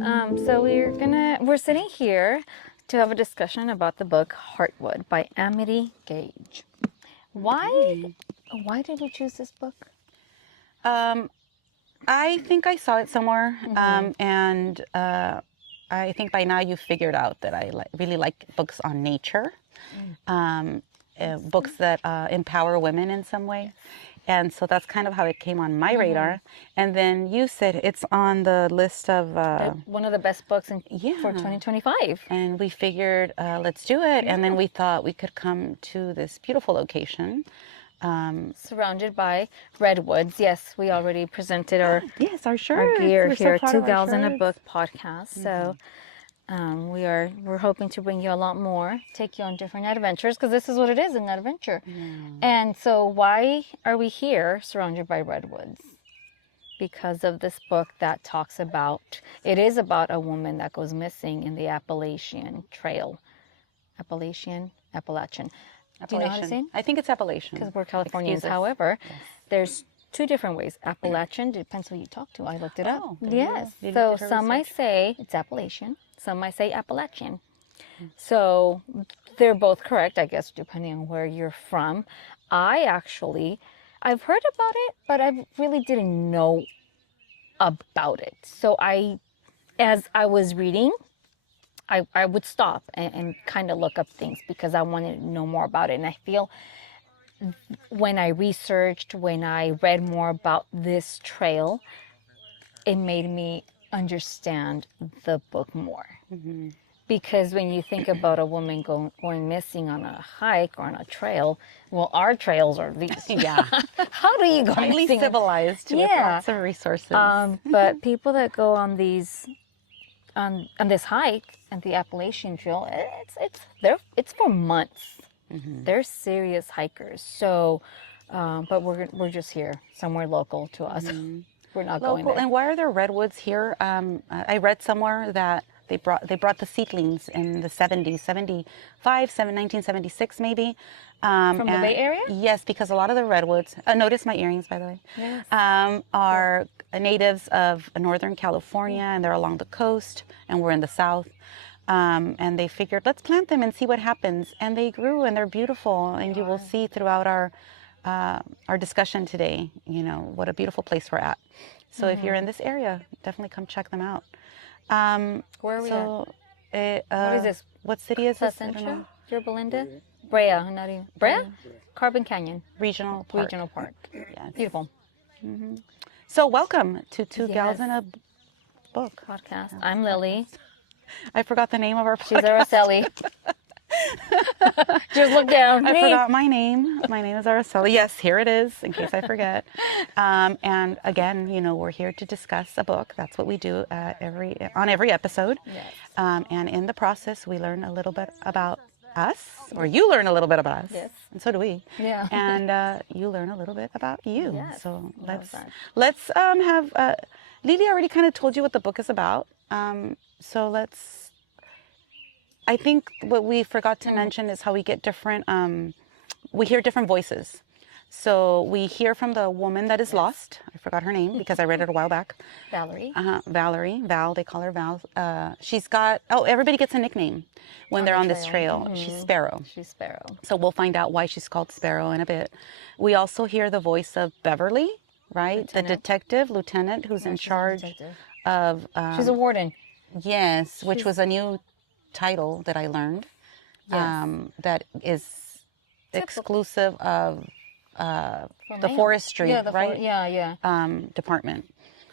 So we're sitting here to have a discussion about the book Heartwood by Amity Gaige. Why did we choose this book? I think I saw it somewhere, and I think by now you've figured out that I really like books on nature, books that empower women in some way. And so that's kind of how it came on my radar. And then you said it's on the list of... one of the best books for 2025. And we figured, let's do it. And then we thought we could come to this beautiful location. Surrounded by redwoods. Yes, we already presented our our shirts. Our gear We're here, so proud Two of our Gals in a shirts. Book podcast. So we're hoping to bring you a lot more, take you on different adventures, because this is what it is, an adventure. And so why are we here surrounded by redwoods? Because of this book that talks about, it is about a woman that goes missing in the Appalachian Trail. Appalachian. Do you know how to say it? I think it's Appalachian. Because we're Californians. Excuse us. However, there's two different ways. Appalachian, depends who you talk to. I looked it up. Oh, Yes. you did So her some might research. say it's Appalachian. Some might say Appalachian. So they're both correct, I guess, depending on where you're from. I've heard about it, but I really didn't know about it. So as I was reading, I would stop and kind of look up things because I wanted to know more about it. And I feel when I researched, when I read more about this trail, it made me understand the book more. Because when you think about a woman going missing on a hike or on a trail, well, our trails are these. Yeah. How do you go Highly missing? civilized with lots of resources. But people that go on these on this hike and the Appalachian Trail, it's for months. They're serious hikers. So, but we're just here, somewhere local to us. We're not going there. And why are there redwoods here? I read somewhere that they brought the seedlings in the 1976 maybe. From the Bay Area? Yes, because a lot of the redwoods, notice my earrings by the way, Yes. are natives of Northern California, and they're along the coast, and we're in the south. And they figured, let's plant them and see what happens. And they grew, and they're beautiful. And you will see throughout our discussion today, what a beautiful place we're at. So if you're in this area, definitely come check them out. Where are we at? What is this? What city is this? I don't Placentia? know. You're Belinda? Brea, not even. Brea? Carbon Canyon Regional Park. Regional Park. Yes. Beautiful So welcome to Two Gals in a Book. podcast. I'm Lily. I forgot the name of our podcast. She's Araceli. Just look down. I forgot my name. My name is Araceli. Yes, here it is, in case I forget. And again, we're here to discuss a book. That's what we do on every episode. Yes. And in the process, we learn a little bit about us, or you learn a little bit about us. Yes. And so do we. Yeah. And you learn a little bit about you. Yes. So Love that. let's have Lily already kind of told you what the book is about. So I think what we forgot to mention is how we get different, we hear different voices. So we hear from the woman that is lost. I forgot her name because I read it a while back. Valerie. Valerie. Val, they call her Val. She's got, everybody gets a nickname when they're on this trail. She's Sparrow. She's Sparrow. So we'll find out why she's called Sparrow in a bit. We also hear the voice of Beverly, right? Lieutenant. The detective, lieutenant, who's in she's a charge detective. of... She's a warden. Yes, which was a new title that I learned. Yes. That is exclusive of the male. forestry, Yeah, right? yeah. Department.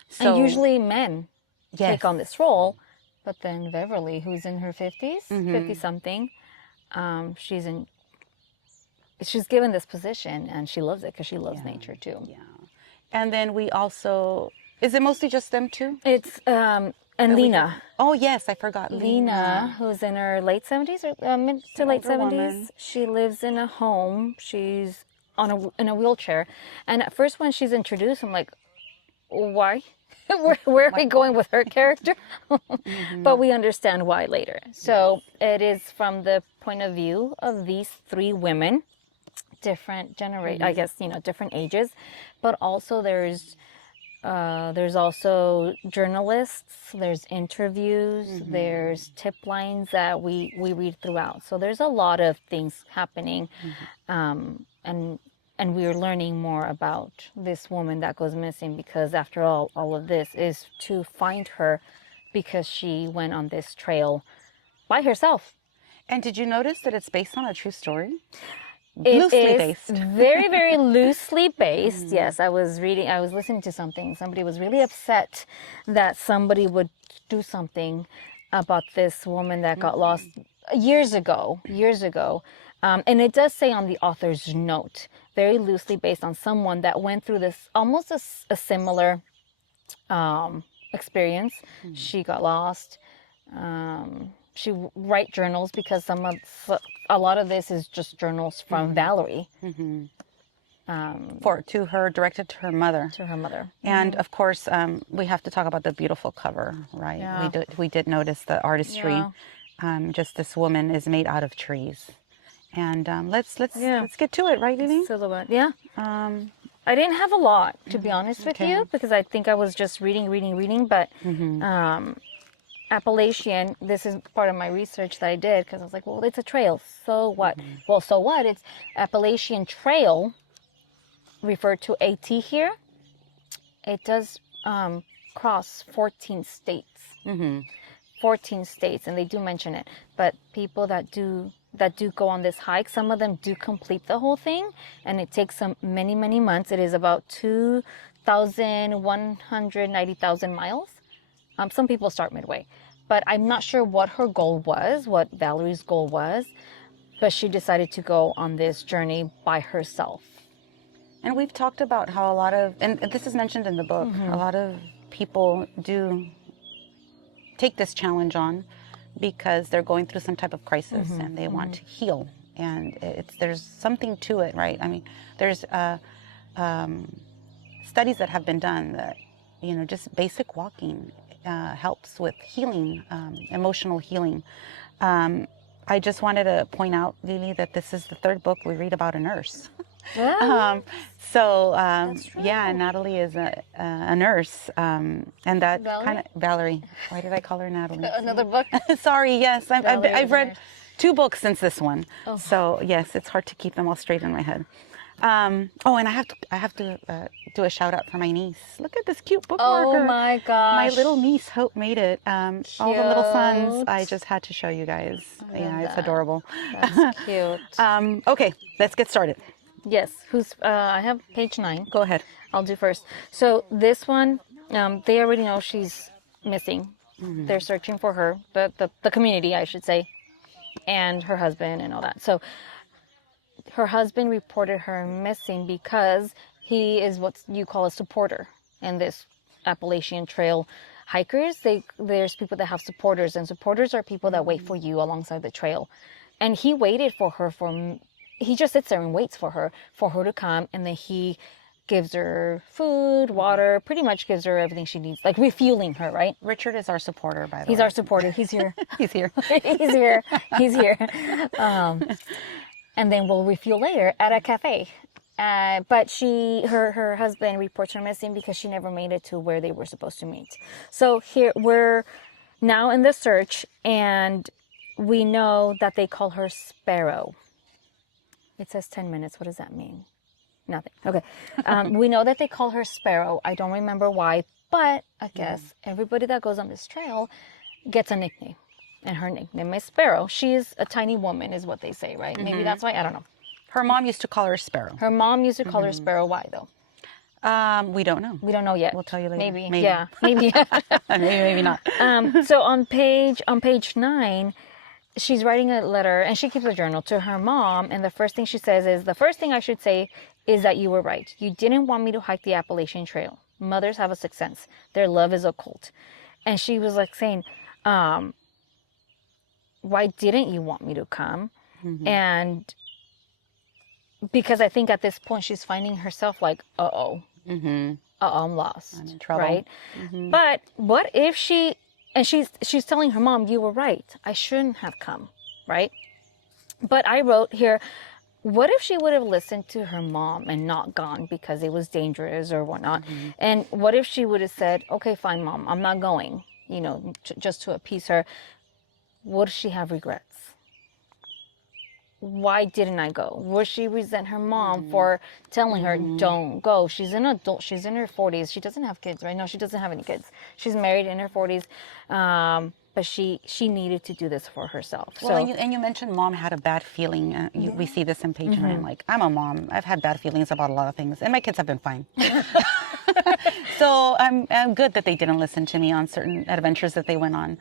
So And usually men yes. take on this role, but then Beverly, who's in her 50s, 50-something, she's given this position, and she loves it because she loves nature too. Yeah. And then we also, is it mostly just them two? It's and Lena. Oh yes, I forgot Lena, who's in her late 70s or mid to late 70s. woman. She lives in a home. She's in a wheelchair. And at first when she's introduced, I'm like, why? Where are we going with her character? But we understand why later. So it is from the point of view of these three women, different I guess, different ages. But also there's There's also journalists, there's interviews, there's tip lines that we read throughout. So there's a lot of things happening. And we're learning more about this woman that goes missing, because after all of this is to find her, because she went on this trail by herself. And did you notice that it's based on a true story? It loosely is based. very, very loosely based. Yes, I was listening to something. Somebody was really upset that somebody would do something about this woman that got lost years ago. And it does say on the author's note, very loosely based on someone that went through this, almost a similar experience. She got lost. She write journals, because a lot of this is just journals from Valerie. Directed to her mother. And of course, we have to talk about the beautiful cover, right? Yeah. We did notice the artistry. Yeah. Just this woman is made out of trees. And let's get to it, right, Lily? Silhouette. Yeah. I didn't have a lot, to be honest with you, because I think I was just reading. But Appalachian, this is part of my research that I did, because I was like, well, it's a trail. So what? Well, so what? It's Appalachian Trail, referred to AT here. It does cross 14 states. 14 states, and they do mention it. But people that do go on this hike, some of them do complete the whole thing, and it takes them many, many months. It is about 2,190,000 miles. Some people start midway, but I'm not sure what her goal was, what Valerie's goal was, but she decided to go on this journey by herself. And we've talked about how a lot of, and this is mentioned in the book, a lot of people do take this challenge on because they're going through some type of crisis and they want to heal. And there's something to it, right? I mean, there's studies that have been done that, just basic walking helps with healing, emotional healing. I just wanted to point out, Lily, that this is the third book we read about a nurse. Yeah, Natalie is a nurse, and that kind of Valerie. Why did I call her Natalie? Another book. Sorry. Yes, I've read 2 books since this one. Oh. So yes, it's hard to keep them all straight in my head. And I have to do a shout out for my niece. Look at this cute bookmarker. Oh my gosh. My little niece Hope made it. All the little sons. I just had to show you guys. It's adorable. That's cute. Okay, let's get started. Yes. I have page 9. Go ahead. I'll do first. So this one, they already know she's missing. They're searching for her, the community, I should say, and her husband and all that. So her husband reported her missing because he is what you call a supporter in this Appalachian Trail hikers. There's people that have supporters, and supporters are people that wait for you alongside the trail. And he waited for her he just sits there and waits for her to come, and then he gives her food, water, pretty much gives her everything she needs, like refueling her, right? Richard is our supporter, by the way. He's our supporter. He's here. He's here. He's here. And then we'll refuel later at a cafe. But her husband reports her missing because she never made it to where they were supposed to meet. So here we're now in the search, and we know that they call her Sparrow. It says 10 minutes. What does that mean? Nothing. Okay. We know that they call her Sparrow. I don't remember why, but I guess everybody that goes on this trail gets a nickname. And her nickname is Sparrow. She is a tiny woman, is what they say, right? Maybe that's why. I don't know. Her mom used to call her Sparrow. Her mom used to call her Sparrow. Why, though? We don't know. We don't know yet. We'll tell you later. Maybe. Yeah. Maybe. maybe not. So on page 9, she's writing a letter, and she keeps a journal to her mom. And the first thing she says is, the first thing I should say is that you were right. You didn't want me to hike the Appalachian Trail. Mothers have a sixth sense. Their love is occult. And she was like saying, why didn't you want me to come? And because I think at this point she's finding herself like, I'm lost. I'm in trouble. Right? But what if she's telling her mom, you were right. I shouldn't have come, right? But I wrote here, what if she would have listened to her mom and not gone because it was dangerous or whatnot? And what if she would have said, okay, fine, mom, I'm not going, you know, just to appease her? Would she have regrets? Why didn't I go? Would she resent her mom for telling her, don't go? She's an adult. She's in her 40s. She doesn't have kids, right? No, she doesn't have any kids. She's married in her 40s. But she needed to do this for herself. Well, So, and you mentioned mom had a bad feeling. We see this in page 9. Like, I'm a mom. I've had bad feelings about a lot of things, and my kids have been fine. So I'm good that they didn't listen to me on certain adventures that they went on.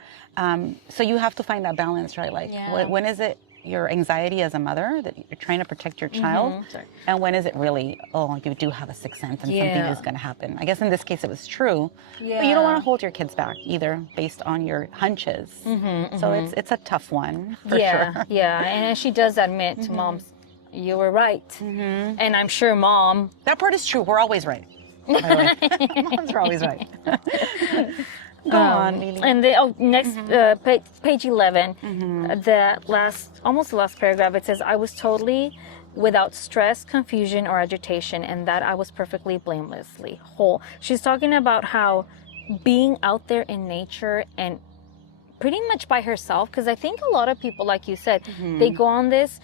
So you have to find that balance, right? Like, when is it your anxiety as a mother that you're trying to protect your child, and when is it really, oh, you do have a sixth sense and something is going to happen? I guess in this case it was true, but you don't want to hold your kids back either based on your hunches. So it's a tough one for sure. Yeah, and she does admit to moms, you were right. And I'm sure mom... That part is true. We're always right. By the way. Moms are always right. Go on, Lily. And the next page 11, almost the last paragraph, it says, I was totally without stress, confusion, or agitation, and that I was perfectly blamelessly whole. She's talking about how being out there in nature and pretty much by herself, because I think a lot of people, like you said, they go on this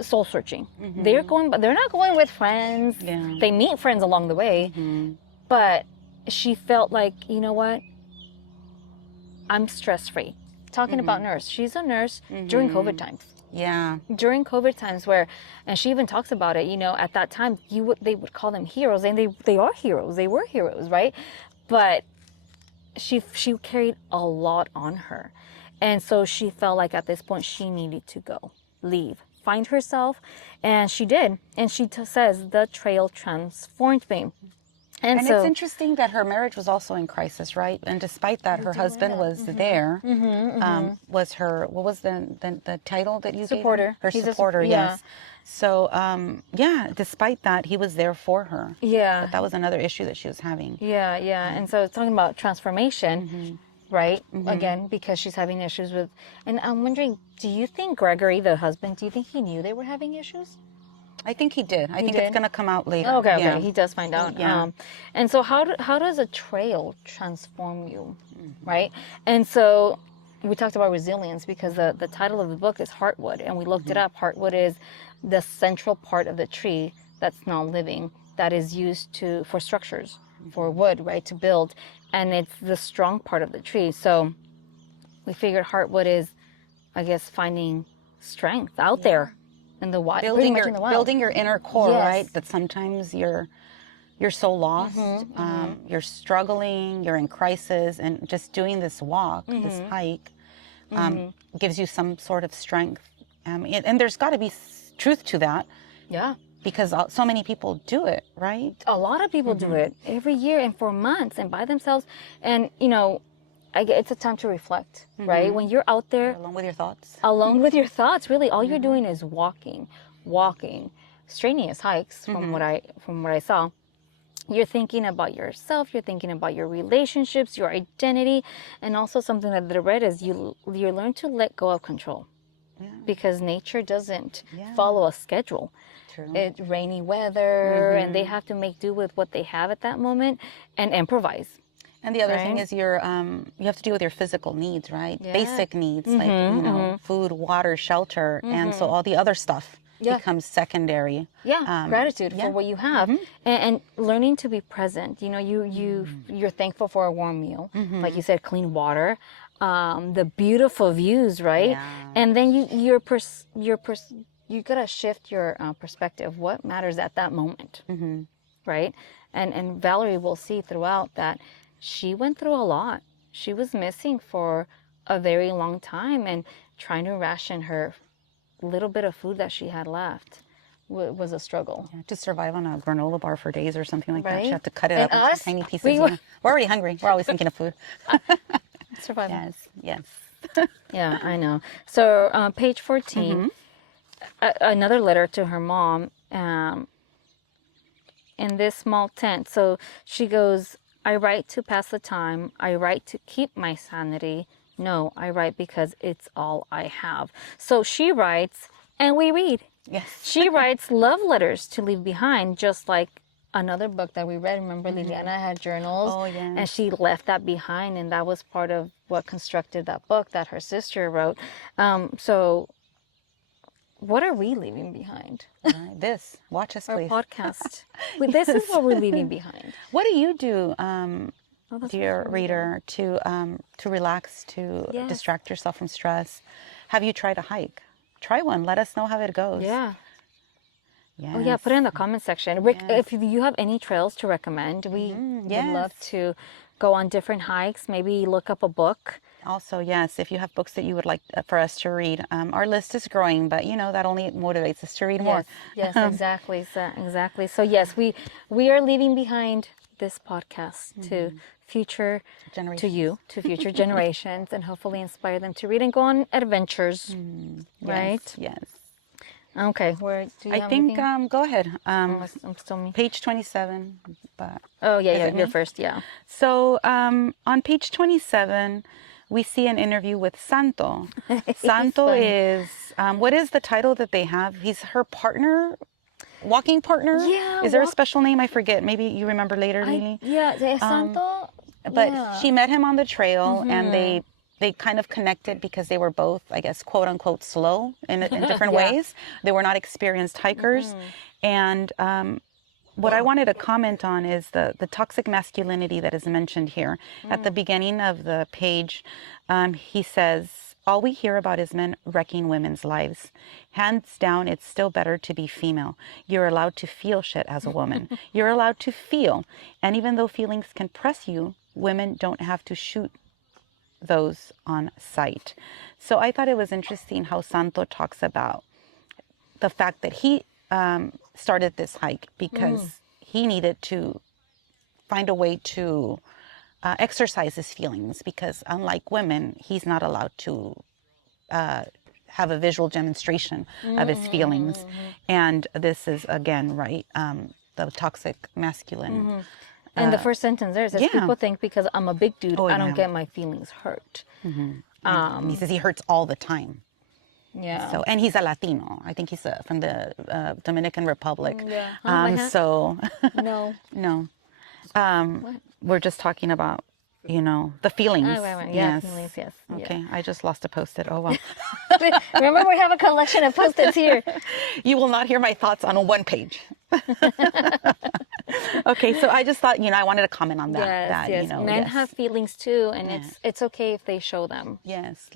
soul searching. They're not going with friends. They meet friends along the way, but she felt like, you know what? I'm stress-free. Talking about nurse. She's a nurse during COVID times. Yeah. During COVID times where, and she even talks about it, you know, at that time, they would call them heroes, and they are heroes. They were heroes, right? But she carried a lot on her. And so she felt like at this point she needed to go, leave, find herself. And she did. And she says, the trail transformed me. And so, it's interesting that her marriage was also in crisis, right? And despite that, her husband was there. Was her, what was the title that you supporter. Gave her? Her He's supporter, yes. So, despite that, he was there for her. But that was another issue that she was having. And so it's talking about transformation, right? Again, because she's having issues with, and I'm wondering, do you think Gregory, the husband, do you think he knew they were having issues? I think he did. I think it's going to come out later. Okay. He does find out. And so how does a trail transform you, right? And so we talked about resilience because the title of the book is Heartwood, and we looked it up. Heartwood is the central part of the tree that's non-living that is used for structures, for wood, right, to build, and it's the strong part of the tree. So we figured Heartwood is, I guess, finding strength out there. In the wild, building your inner core, right? That sometimes you're so lost, you're struggling, you're in crisis, and just doing this walk, this hike, gives you some sort of strength. And there's got to be truth to that. Because so many people do it, right? A lot of people do it every year and for months and by themselves. And, you know, it's a time to reflect, right? When you're out there alone with your thoughts. Alone with your thoughts, really, all you're doing is walking, strenuous hikes from what I saw. You're thinking about yourself, you're thinking about your relationships, your identity, and also something that I read is you learn to let go of control. Because nature doesn't follow a schedule. It's rainy weather, and they have to make do with what they have at that moment and improvise. And the other thing is you have to deal with your physical needs, right? Basic needs like, you know, food, water, shelter. And so all the other stuff becomes secondary. Gratitude for what you have and learning to be present. You know, you're thankful for a warm meal, like you said, clean water, the beautiful views, right? And then you gotta shift your perspective. What matters at that moment, right? And Valerie will see throughout that she went through a lot. She was missing for a very long time, and trying to ration her little bit of food that she had left was a struggle. To survive on a granola bar for days or something like that. She had to cut it up into tiny pieces. We're already hungry. We're always thinking of food. Survival. Yes. Yeah, I know. So page 14, another letter to her mom in this small tent. So she goes, I write to pass the time. I write to keep my sanity. No, I write because it's all I have. So she writes and we read. Yes. She writes love letters to leave behind, just like another book that we read. Remember, Liliana had journals, Oh, yes. and she left that behind, and that was part of what constructed that book that her sister wrote. So, what are we leaving behind? All right. This. Watch us, Our please. podcast. This is what we're leaving behind. What do you do, that's dear what reader, to relax, to Yes. distract yourself from stress? Have you tried a hike? Try one. Let us know how it goes. Yeah. Yes. Oh yeah, put it in the comment section. Rick, Yes. if you have any trails to recommend, we would love Yes. to go on different hikes. Maybe look up a book. Also, yes, if you have books that you would like for us to read, our list is growing, but that only motivates us to read more. Yes, exactly. Exactly. So yes, we are leaving behind this podcast to future to future generations, and hopefully inspire them to read and go on adventures. Right? Yes. Okay. Where do you I have think anything? go ahead. I'm still me. Page 27. But Oh yeah, is yeah. it You're me? first. Yeah. So on page 27, we see an interview with Santo. Santo funny. is what is the title that they have? He's her partner, walking partner. Yeah, Is there a special name? I forget. Maybe you remember later, Lily. Santo. But yeah. she met him on the trail, and they kind of connected because they were both, I guess, quote unquote, slow in different Yeah. ways. They were not experienced hikers. And what I wanted to comment on is the toxic masculinity that is mentioned here. At the beginning of the page, he says, all we hear about is men wrecking women's lives. Hands down, it's still better to be female. You're allowed to feel shit as a woman. You're allowed to feel. And even though feelings can press you, women don't have to shoot those on sight. So I thought it was interesting how Santo talks about the fact that he started this hike because he needed to find a way to exercise his feelings, because unlike women, he's not allowed to have a visual demonstration of his feelings. And this is, again, right, the toxic masculine. And the first sentence there says, yeah. people think because I'm a big dude, I don't yeah. get my feelings hurt. And he says he hurts all the time. Yeah. So, and he's a Latino. I think he's from the Dominican Republic. Yeah. So, No. no. We're just talking about, the feelings. Oh, right. Yeah, Yes. feelings, yes. Okay, I just lost a Post-it. Oh, well. Remember, we have a collection of Post-its here. You will not hear my thoughts on one page. Okay, so I just thought, I wanted to comment on that. Yes. Men yes. have feelings too, and it's okay if they show them. Yes,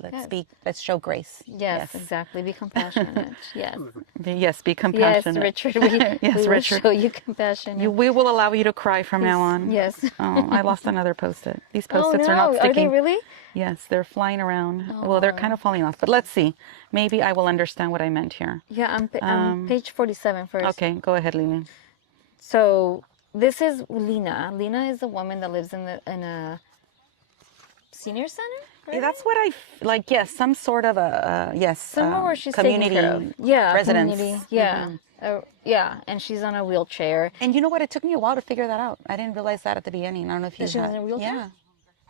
let's show grace. Yes, exactly. Be compassionate. Yes. Yes, be compassionate. Yes, Richard. We will Richard. show you compassion. We will allow you to cry from now on. Yes. Oh, I lost another Post-it. These Oh, Post-its no. are not sticking. Are they really? Yes, they're flying around. Well, they're kind of falling off, but let's see. Maybe I will understand what I meant here. Yeah, I'm page 47 first. Okay, go ahead, Lily. So this is Lina. Lina is a woman that lives in a senior center. Right? That's what I like. Yes, some sort of a yes. Somewhere where she's community taken care of. Yeah, residence. community. Yeah, yeah, and she's on a wheelchair. And you know what? It took me a while to figure that out. I didn't realize that at the beginning. I don't know if you. She was in a wheelchair? Yeah.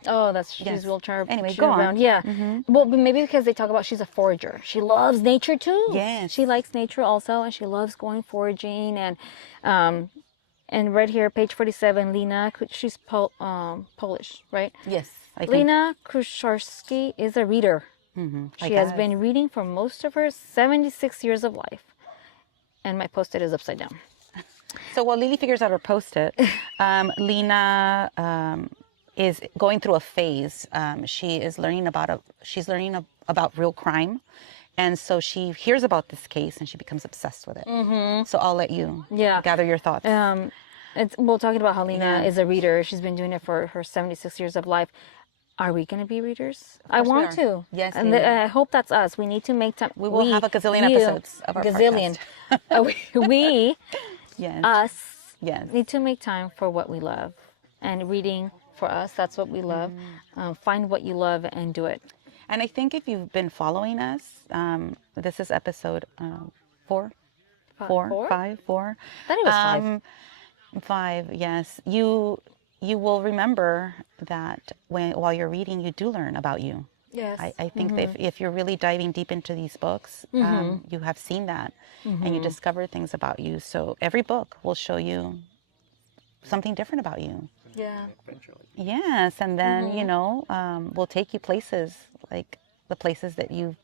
Oh, she's Yes. wheelchair. Anyway, she's go on. around. Yeah. Well, but maybe because they talk about she's a forager. She loves nature too. Yes. She likes nature also, and she loves going foraging. And right here, page 47, Lina, she's Polish, right? Yes. I think. Lina Krusharski is a reader. She has been reading for most of her 76 years of life. And my Post-it is upside down. So while Lily figures out her Post-it, Lina is going through a phase. She is learning about real crime, and so she hears about this case and she becomes obsessed with it. So I'll let you gather your thoughts. We're talking about how Lina is a reader. She's been doing it for her 76 years of life. Are we going to be readers? I want to. Yes, and I hope that's us. We need to make time. We will have a gazillion episodes of our gazillion. podcast. Yes. Us, yes, need to make time for what we love. And reading, for us, that's what we love. Find what you love and do it. And I think if you've been following us, this is episode 4. 4? 5? 4? I thought it was 5. 5, yes. You will remember that while you're reading, you do learn about you. Yes. I think that if you're really diving deep into these books, you have seen that and you discover things about you. So every book will show you something different about you. Yeah. Yes, and then, you know, we'll take you places like the places that you've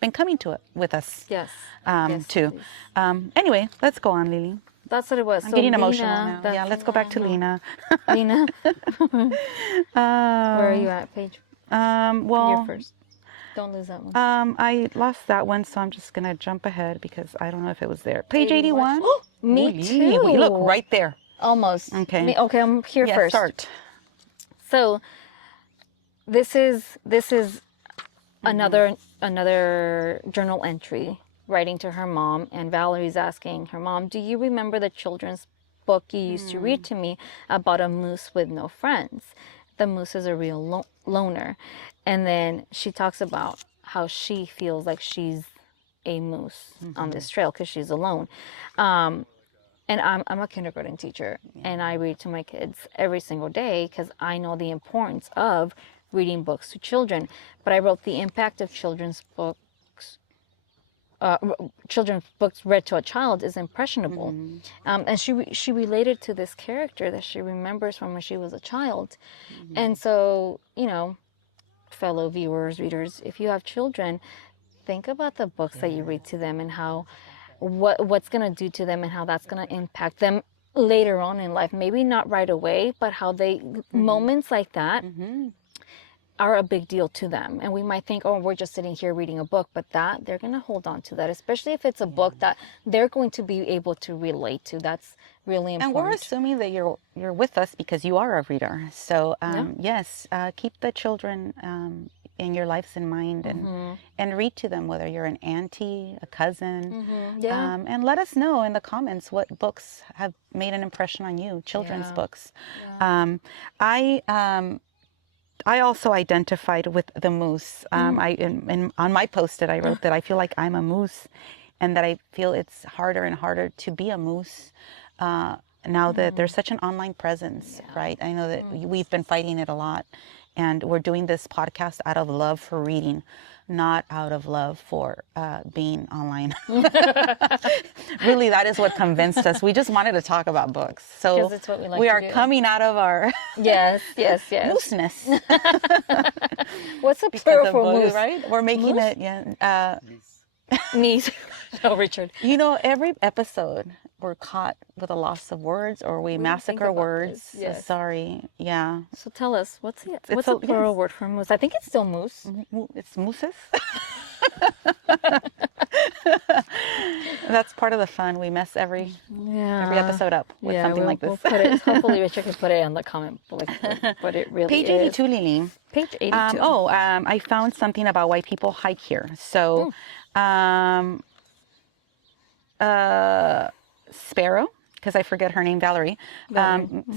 been coming to it with us Yes. Yes, too. please. Anyway, let's go on, Lily. That's what it was. I'm So getting Lena, emotional now. Yeah, let's go back to Lena. Lena, where are you at, Paige? You're Well, first. Don't lose that one. I lost that one, so I'm just gonna jump ahead because I don't know if it was there. Page 81. Me Ooh, too. Look, right there. Almost. Okay. Okay, I'm here Yeah, first. start. So this is another journal entry writing to her mom, and Valerie's asking her mom, "Do you remember the children's book you used to read to me about a moose with no friends? The moose is a real loner." And then she talks about how she feels like she's a moose on this trail because she's alone. And I'm a kindergarten teacher, and I read to my kids every single day because I know the importance of reading books to children. But I wrote the impact of children's books read to a child is impressionable. And she related to this character that she remembers from when she was a child. And so, you know, fellow viewers, readers, if you have children, think about the books that you read to them and how what's going to do to them and how that's going to impact them later on in life. Maybe not right away, but how they moments like that are a big deal to them. And we might think, oh, we're just sitting here reading a book, but that they're going to hold on to that, especially if it's a book that they're going to be able to relate to. That's really important. And we're assuming that you're with us because you are a reader. So yes, keep the children in your lives in mind and read to them, whether you're an auntie, a cousin. And let us know in the comments what books have made an impression on you, children's books. I also identified with the moose. On my post-it, I wrote that I feel like I'm a moose and that I feel it's harder and harder to be a moose now that there's such an online presence, right? I know that we've been fighting it a lot, and we're doing this podcast out of love for reading, not out of love for being online. Really, that is what convinced us. We just wanted to talk about books. So it's what we like we to are do. Coming out of our mooseness. What's the plural for books, moose? right? We're making Moose? it, Niece. No, Richard. You know, every episode we're caught with a loss of words or we massacre words. this, yes. Sorry. Yeah. So tell us, what's the plural word for moose? I think it's still moose. It's mooses. That's part of the fun. We mess every episode up with something like this. We'll put it, hopefully Richard can put it in the comment below, but it really Page is. 82, Lily. Page 82. I found something about why people hike here. So, Sparrow, because I forget her name, Valerie,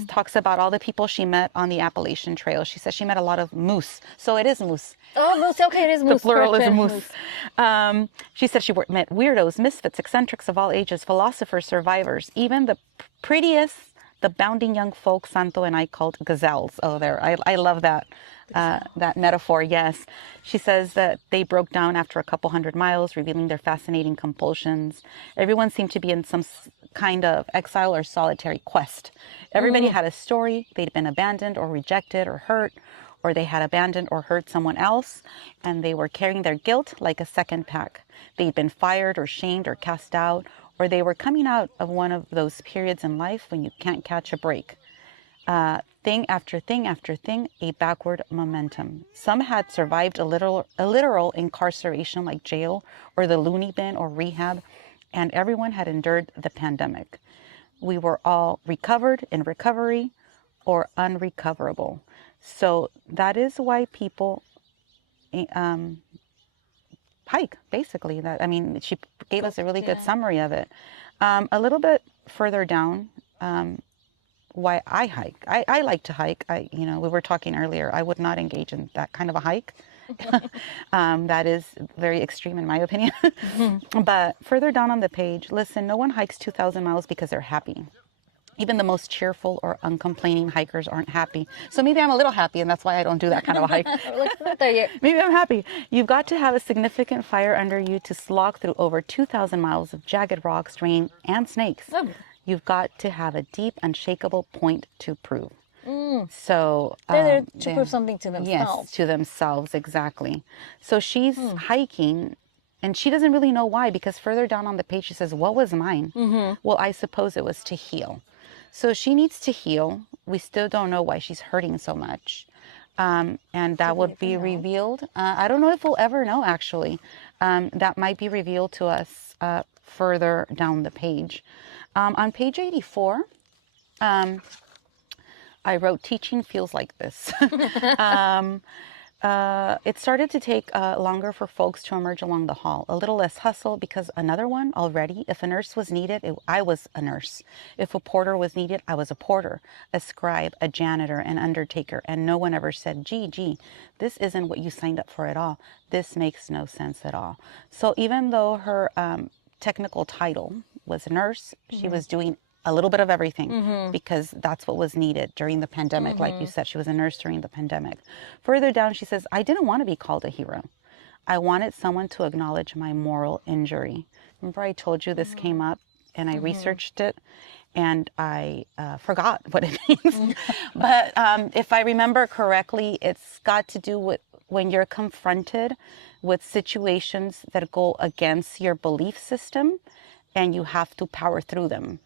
talks about all the people she met on the Appalachian Trail. She says she met a lot of moose. So it is moose. Oh, moose. Okay, it is moose. The plural is moose. She said she met weirdos, misfits, eccentrics of all ages, philosophers, survivors, even the prettiest, the bounding young folk Santo and I called gazelles. Oh, there. I love that. That metaphor, yes. She says that they broke down after a couple 100 miles, revealing their fascinating compulsions. Everyone seemed to be in some kind of exile or solitary quest. Everybody had a story. They'd been abandoned or rejected or hurt, or they had abandoned or hurt someone else, and they were carrying their guilt like a second pack. They'd been fired or shamed or cast out, or they were coming out of one of those periods in life when you can't catch a break. Thing after thing after thing, a backward momentum. Some had survived a literal incarceration like jail or the loony bin or rehab, and everyone had endured the pandemic. We were all recovered, in recovery, or unrecoverable. So that is why people hike, basically. She gave us a really good summary of it. A little bit further down, why I hike. I like to hike. We were talking earlier, I would not engage in that kind of a hike. That is very extreme in my opinion. But further down on the page, listen, no one hikes 2,000 miles because they're happy. Even the most cheerful or uncomplaining hikers aren't happy. So maybe I'm a little happy, and that's why I don't do that kind of a hike. Like, not there yet. Maybe I'm happy. You've got to have a significant fire under you to slog through over 2,000 miles of jagged rocks, terrain, and snakes. Oh. You've got to have a deep, unshakable point to prove. So They're there to prove something to themselves. Yes, to themselves, exactly. So she's hiking, and she doesn't really know why, because further down on the page she says, what was mine? Well, I suppose it was to heal. So she needs to heal. We still don't know why she's hurting so much. And that would be revealed. I don't know if we'll ever know, actually. That might be revealed to us further down the page. On page 84, I wrote, teaching feels like this. It started to take longer for folks to emerge along the hall. A little less hustle because another one already. If a nurse was needed, I was a nurse. If a porter was needed, I was a porter, a scribe, a janitor, an undertaker. And no one ever said, gee, this isn't what you signed up for at all. This makes no sense at all. So even though her technical title was nurse, she was doing a little bit of everything because that's what was needed during the pandemic. Like you said, she was a nurse during the pandemic. Further down, she says, I didn't want to be called a hero. I wanted someone to acknowledge my moral injury. Remember I told you this came up, and I researched it, and I forgot what it means. But if I remember correctly, it's got to do with when you're confronted with situations that go against your belief system, and you have to power through them.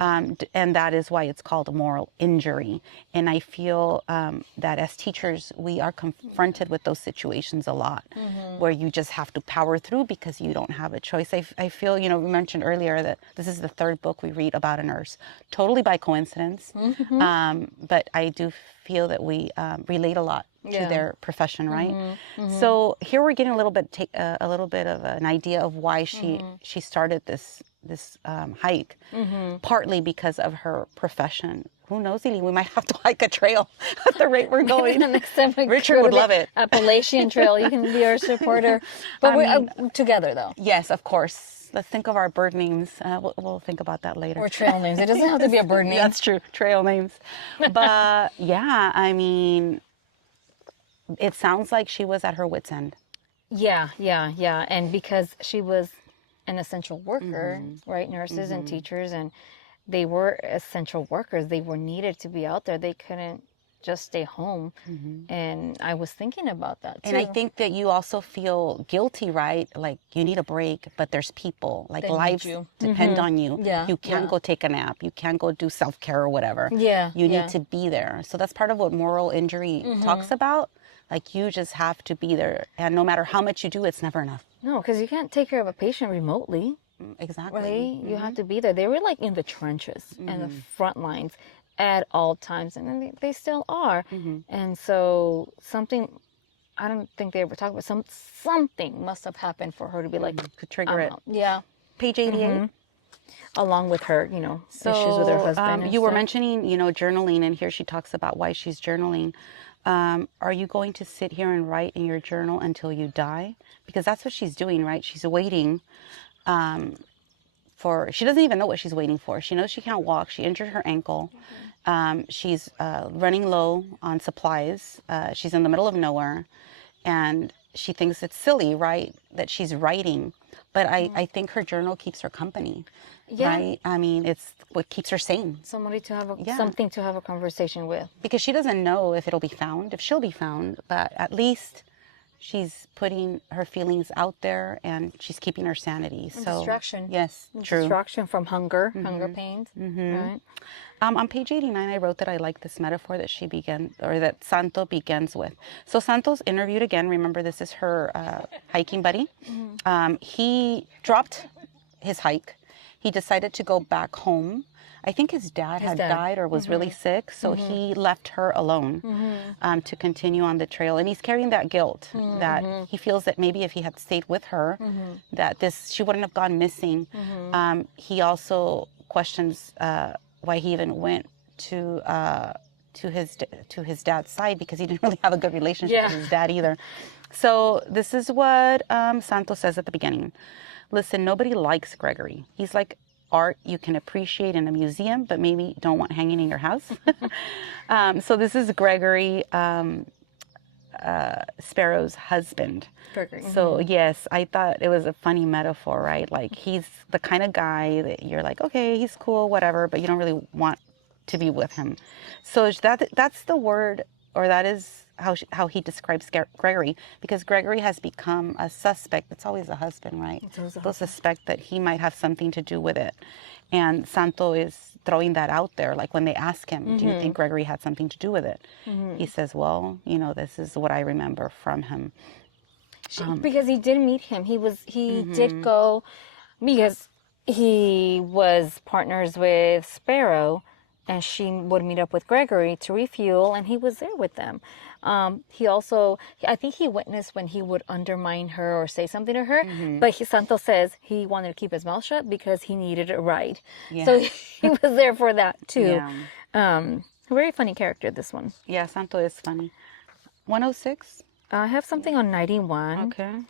And that is why it's called a moral injury. And I feel that as teachers, we are confronted with those situations a lot, where you just have to power through because you don't have a choice. I feel, we mentioned earlier that this is the third book we read about a nurse, totally by coincidence. But I do feel that we relate a lot to their profession, right? So here we're getting a little bit of an idea of why she started this hike, partly because of her profession. Who knows, Eileen, we might have to hike a trail at the rate we're going. Next time Richard would love it. Appalachian Trail, you can be our supporter. But we're together, though. Yes, of course. Let's think of our bird names. We'll think about that later. Or trail names. It doesn't have to be a bird name. That's true. Trail names. But yeah, I mean, it sounds like she was at her wit's end. Yeah. And because she was an essential worker, right? Nurses and teachers, and they were essential workers. They were needed to be out there. They couldn't just stay home. And I was thinking about that too. And I think that you also feel guilty, right? Like you need a break, but there's people, like lives depend on you. Yeah. You can't go take a nap. You can't go do self-care or whatever. Yeah. You need to be there. So that's part of what moral injury talks about. Like you just have to be there. And no matter how much you do, it's never enough. No, because you can't take care of a patient remotely. Exactly. Right? You have to be there. They were like in the trenches and the front lines at all times, and they still are. And so something, I don't think they ever talk about, something must have happened for her to be like, to trigger it. Yeah. Page 88. Along with her, issues with her husband. You were mentioning, journaling, and here she talks about why she's journaling. Are you going to sit here and write in your journal until you die? Because that's what she's doing, right? She's waiting she doesn't even know what she's waiting for. She knows she can't walk. She injured her ankle. She's running low on supplies. She's in the middle of nowhere. And she thinks it's silly, right, that she's writing. But I think her journal keeps her company, right? I mean, it's what keeps her sane. Somebody to have something to have a conversation with. Because she doesn't know if it'll be found, if she'll be found, but at least she's putting her feelings out there and she's keeping her sanity. So distraction. Yes, true. Distraction from hunger pains. Right? On page 89, I wrote that I like this metaphor that that Santo begins with. So Santo's interviewed again. Remember, this is her hiking buddy. He dropped his hike. He decided to go back home. I think his dad had died or was really sick, so he left her alone to continue on the trail. And he's carrying that guilt that he feels that maybe if he had stayed with her, that she wouldn't have gone missing. He also questions why he even went to his dad's side, because he didn't really have a good relationship with his dad either. So this is what Santos says at the beginning. Listen, nobody likes Gregory. He's like art you can appreciate in a museum, but maybe don't want hanging in your house. So this is Gregory Sparrow's husband. Gregory. So yes, I thought it was a funny metaphor, right? Like he's the kind of guy that you're like, okay, he's cool, whatever, but you don't really want to be with him. So that's the word, or that is how he describes Gregory, because Gregory has become a suspect. It's always a husband, right? They'll suspect that he might have something to do with it. And Santo is throwing that out there. Like when they ask him, do you think Gregory had something to do with it? He says, well, you know, this is what I remember from him. Because he did meet him. He did go, because he was partners with Sparrow, and she would meet up with Gregory to refuel, and he was there with them. He also, I think he witnessed when he would undermine her or say something to her, but Santo says he wanted to keep his mouth shut because he needed a ride. Yeah. So he was there for that too. Yeah. Very funny character, this one. Yeah, Santo is funny. 106? I have something on 91. Okay.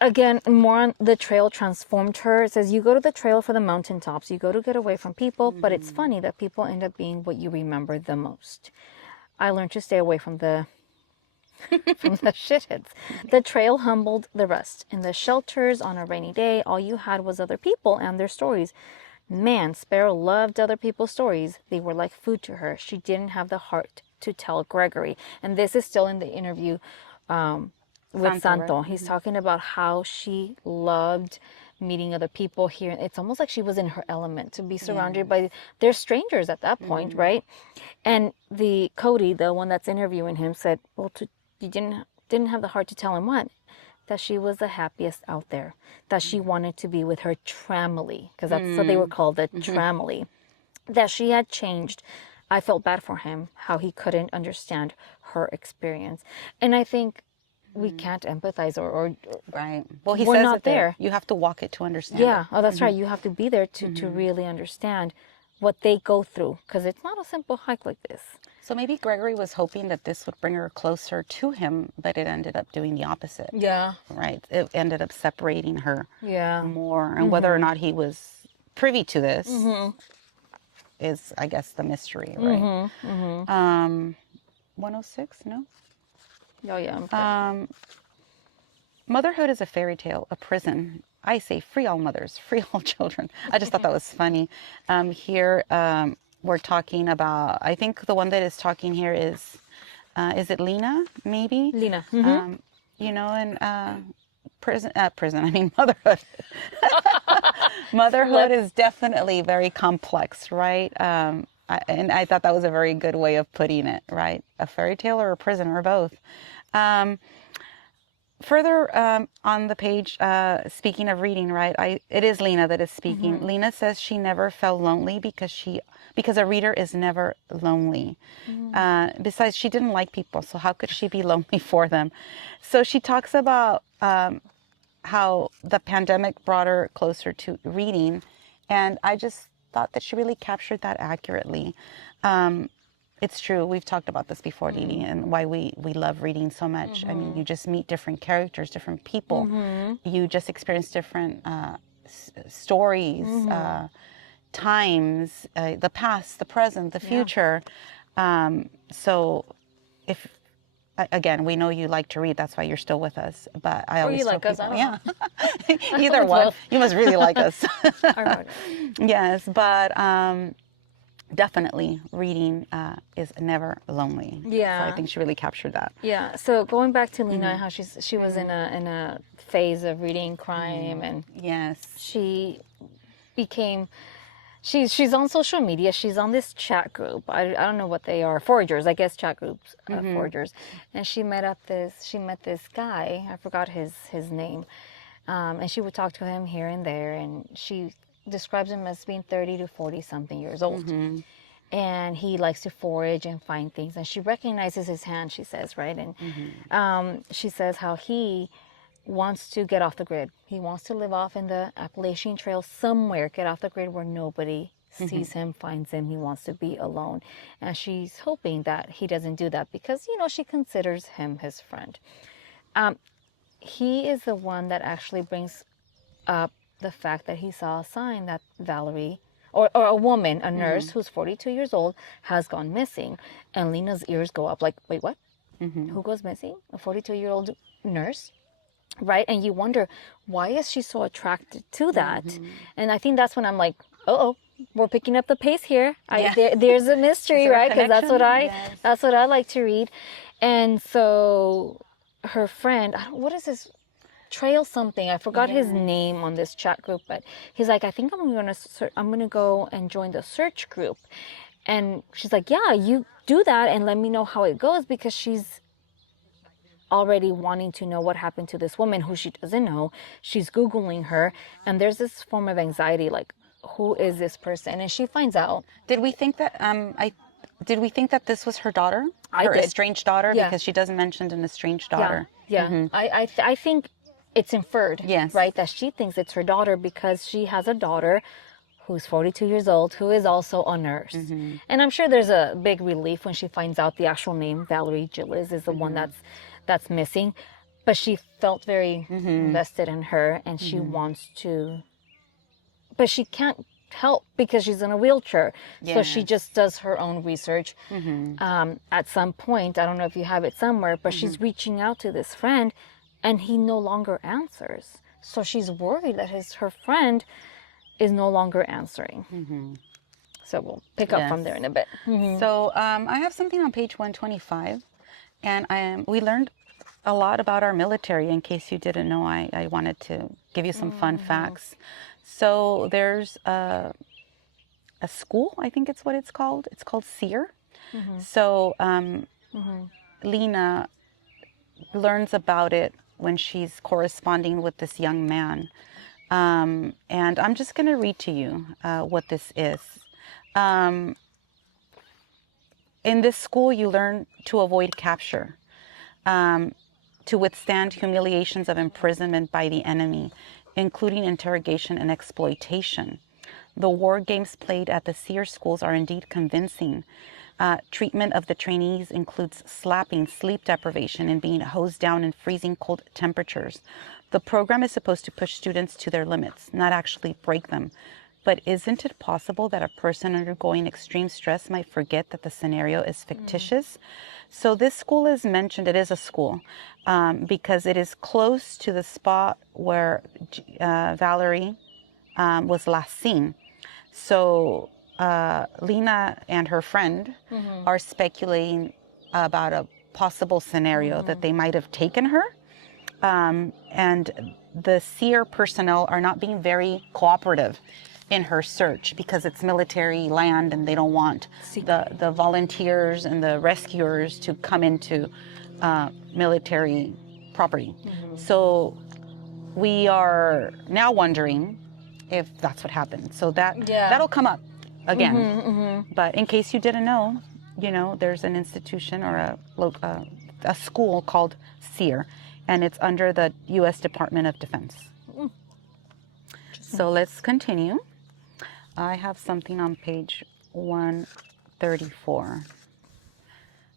Again, more on the trail transformed her. It says, you go to the trail for the mountaintops. You go to get away from people, but it's funny that people end up being what you remember the most. I learned to stay away from the shitheads. The trail humbled the rest. In the shelters on a rainy day, all you had was other people and their stories. Man, Sparrow loved other people's stories. They were like food to her. She didn't have the heart to tell Gregory. And this is still in the interview with Santo. Right? He's talking about how she loved meeting other people here. It's almost like she was in her element to be surrounded by, they're strangers at that point, right? And the Cody, the one that's interviewing him, said, well, you didn't have the heart to tell him what? That she was the happiest out there, that she wanted to be with her tramily, because that's what they were called, the tramily, that she had changed. I felt bad for him, how he couldn't understand her experience. And I think we can't empathize or right. Well, he we're says not it there. there. You have to walk it to understand. Yeah. It. Oh, that's right. You have to be there to really understand what they go through, because it's not a simple hike like this. So maybe Gregory was hoping that this would bring her closer to him, but it ended up doing the opposite. Yeah. Right. It ended up separating her more. And whether or not he was privy to this is, I guess, the mystery, right? 106, no? Oh, yeah. Motherhood is a fairy tale, a prison. I say free all mothers, free all children. I just thought that was funny. Here, we're talking about, I think the one that is talking here is it Lena, maybe? Lena. You know, and prison, I mean motherhood. Motherhood is definitely very complex, right? And I thought that was a very good way of putting it, right? A fairy tale or a prison or both. Further on the page, speaking of reading, right? It is Lena that is speaking. Lena says she never felt lonely because a reader is never lonely. Besides, she didn't like people, so how could she be lonely for them? So she talks about how the pandemic brought her closer to reading, and I just thought that she really captured that accurately. It's true. We've talked about this before, Lili, and why we love reading so much. I mean, you just meet different characters, different people. You just experience different stories, times, the past, the present, the future. So if, again, we know you like to read. That's why you're still with us. But I always you like us, people, either one. You must really like us. Yes, but definitely reading is never lonely. Yeah. So I think she really captured that. Yeah. So going back to Lena, how she was in a phase of reading crime, and she became. She's on social media. She's on this chat group. I don't know what they are. Foragers, I guess, chat groups, foragers. And she met this guy. I forgot his name. And she would talk to him here and there. And she describes him as being 30 to 40 something years old. And he likes to forage and find things. And she recognizes his hand, she says, right? And she says how he wants to get off the grid. He wants to live off in the Appalachian Trail somewhere, get off the grid where nobody sees him, finds him. He wants to be alone. And she's hoping that he doesn't do that because, she considers him his friend. He is the one that actually brings up the fact that he saw a sign that Valerie, or a woman, a nurse who's 42 years old, has gone missing. And Lena's ears go up like, wait, what? Who goes missing? A 42-year-old nurse? Right? And you wonder, why is she so attracted to that? And I think that's when I'm like, uh-oh, we're picking up the pace here. There's a mystery, right? Because that's what I like to read. And so her friend, what is this? Trail something. I forgot his name on this chat group, but he's like, I think I'm gonna go and join the search group. And she's like, yeah, you do that and let me know how it goes, because she's already wanting to know what happened to this woman who she doesn't know. She's Googling her, and there's this form of anxiety, like, who is this person? And she finds out. Did we think that did we think that this was her daughter? I Her did. estranged daughter? Yeah. Because she doesn't mention an estranged daughter. Yeah. I think it's inferred, Yes. right, that she thinks it's her daughter because she has a daughter who's 42 years old, who is also a nurse. And I'm sure there's a big relief when she finds out the actual name, Valerie Gillis, is the one that's missing. But she felt very invested in her, and she wants to, but she can't help because she's in a wheelchair. So she just does her own research. At some point, I don't know if you have it somewhere, but she's reaching out to this friend, and he no longer answers. So she's worried that her friend is no longer answering. So we'll pick up from there in a bit. So I have something on page 125, and we learned a lot about our military. In case you didn't know, I wanted to give you some fun facts. So there's a school, I think it's what it's called. It's called SEER. So Lena learns about it when she's corresponding with this young man. And I'm just going to read to you what this is. In this school, you learn to avoid capture, to withstand humiliations of imprisonment by the enemy, including interrogation and exploitation. The war games played at the SEER schools are indeed convincing. Treatment of the trainees includes slapping, sleep deprivation, and being hosed down in freezing cold temperatures. The program is supposed to push students to their limits, not actually break them. But isn't it possible that a person undergoing extreme stress might forget that the scenario is fictitious? So this school is mentioned, it is a school, because it is close to the spot where Valerie was last seen. So Lena and her friend are speculating about a possible scenario that they might have taken her. And the SEER personnel are not being very cooperative in her search because it's military land and they don't want the volunteers and the rescuers to come into military property. So we are now wondering if that's what happened. So that'll come up again. But in case you didn't know, there's an institution or a school called SEER, and it's under the U.S. Department of Defense. So let's continue. I have something on page 134.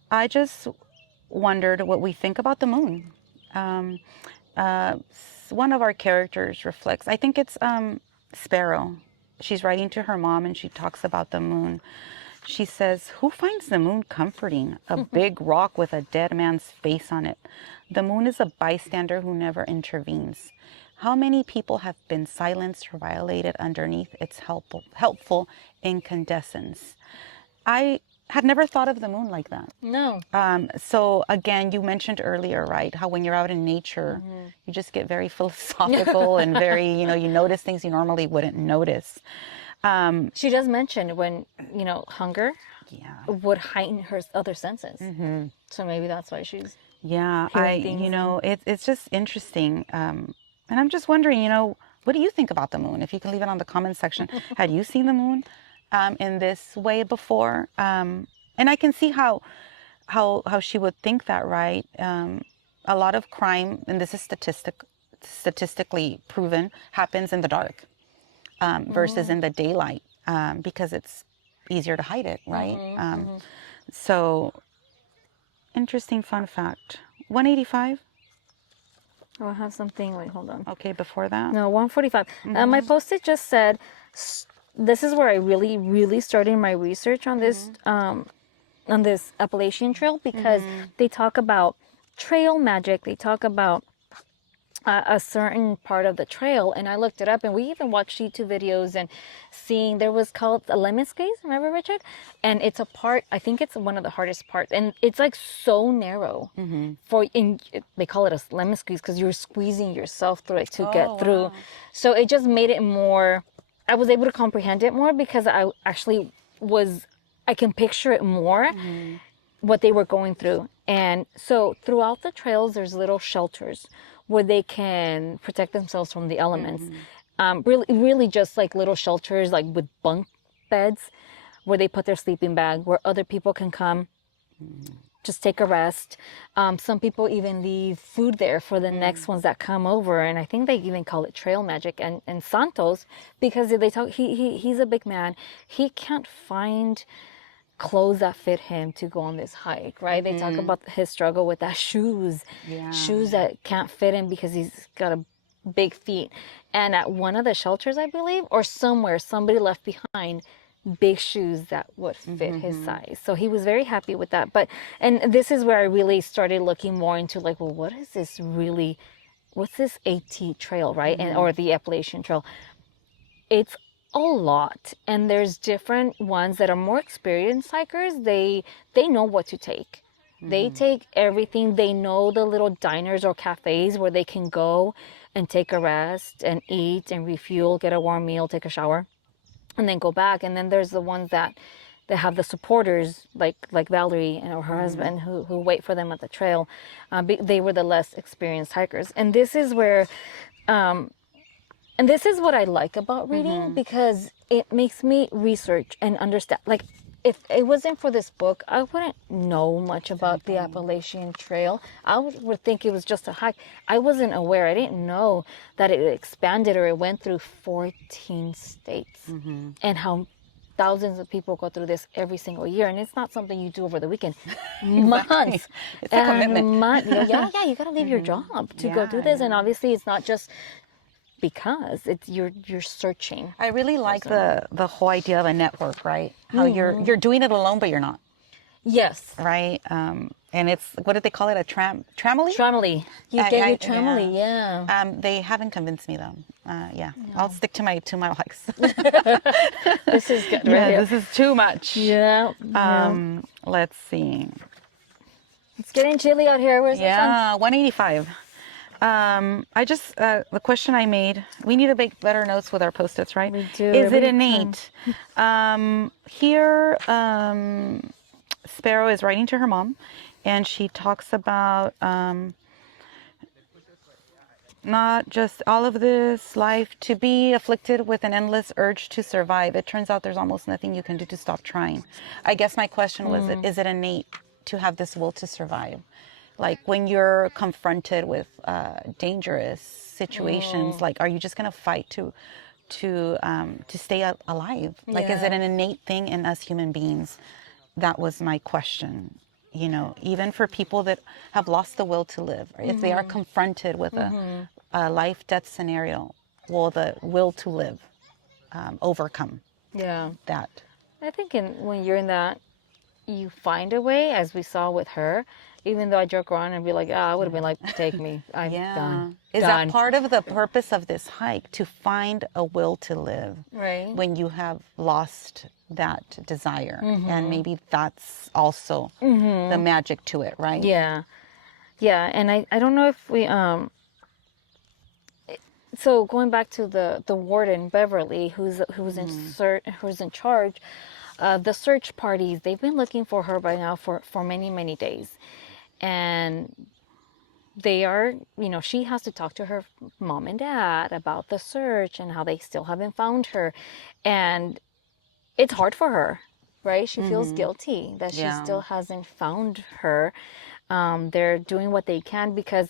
I just wondered what we think about the moon. One of our characters reflects, I think it's Sparrow. She's writing to her mom and she talks about the moon. She says, "Who finds the moon comforting? A big rock with a dead man's face on it. The moon is a bystander who never intervenes. How many people have been silenced or violated underneath its helpful incandescence?" I had never thought of the moon like that. No. So again, you mentioned earlier, right, how when you're out in nature, you just get very philosophical and very, you notice things you normally wouldn't notice. She does mention when, hunger would heighten her other senses. So maybe that's why she's it's just interesting. And I'm just wondering, what do you think about the moon? If you can leave it on the comment section. Had you seen the moon in this way before? And I can see how she would think that, right? A lot of crime, and this is statistically proven, happens in the dark versus in the daylight because it's easier to hide it, right? So, interesting fun fact. 185. Oh, I have something. Wait, hold on. Okay, before that. No, 145. My post-it just said, this is where I really, really started my research on this Appalachian Trail, because they talk about trail magic. They talk about a certain part of the trail, and I looked it up, and we even watched YouTube videos and seeing there was called a lemon squeeze. Remember, Richard? And it's a part. I think it's one of the hardest parts, and it's like so narrow. They call it a lemon squeeze because you're squeezing yourself through it to get through. Wow. So it just made it more. I was able to comprehend it more because I actually was. I can picture it more. What they were going through. And so throughout the trails, there's little shelters where they can protect themselves from the elements. Really just like little shelters, like with bunk beds where they put their sleeping bag, where other people can come, just take a rest. Some people even leave food there for the next ones that come over. And I think they even call it trail magic. And Santos, because they talk, he's a big man. He can't find clothes that fit him to go on this hike, right? They talk about his struggle with that shoes that can't fit him because he's got a big feet. And at one of the shelters, I believe, or somewhere, somebody left behind big shoes that would fit his size. So he was very happy with that. And this is where I really started looking more into like, well, what is this really? What's this AT trail, right? And or the Appalachian Trail? It's a lot, and there's different ones that are more experienced hikers. They know what to take. They take everything. They know the little diners or cafes where they can go and take a rest and eat and refuel, get a warm meal, take a shower, and then go back. And then there's the ones that have the supporters like Valerie and her husband who wait for them at the trail. They were the less experienced hikers, and this is where and this is what I like about reading, because it makes me research and understand. Like, if it wasn't for this book, I wouldn't know much about the Appalachian Trail. I would think it was just a hike. I wasn't aware. I didn't know that it expanded or it went through 14 states, and how thousands of people go through this every single year. And it's not something you do over the weekend. Months. It's a commitment. Yeah, you got to leave your job to go do this. And obviously, it's not just because it's you're searching. I really like the whole idea of a network, right? How you're doing it alone, but you're not. Yes. Right. And it's, what did they call it? A tramily? Tramily. You get your tramily, yeah. They haven't convinced me though. Yeah. No. I'll stick to my 2 mile hikes. This is good. Yeah, this is too much. Yeah. Let's see. It's getting chilly out here. Where's the sun? 185. I just, the question I made, we need to make better notes with our Post-its, right? We do. Is it innate? Here, Sparrow is writing to her mom, and she talks about not just all of this life, to be afflicted with an endless urge to survive. It turns out there's almost nothing you can do to stop trying. I guess my question was, is it innate to have this will to survive? Like when you're confronted with dangerous situations, like, are you just gonna fight to stay alive? Like, is it an innate thing in us human beings? That was my question. You know, even for people that have lost the will to live, or if they are confronted with a life-death scenario, will the will to live overcome that? I think when you're in that, you find a way, as we saw with her. Even though I joke around and be like, I would have been like, take me. I'm done. Is that part of the purpose of this hike, to find a will to live? Right. When you have lost that desire. And maybe that's also the magic to it, right? Yeah. Yeah. And I don't know if we, so going back to the warden, Beverly, who's in charge, the search parties, they've been looking for her by now for many, many days. And they are, she has to talk to her mom and dad about the search and how they still haven't found her. And it's hard for her, right? She feels guilty that she still hasn't found her. They're doing what they can because,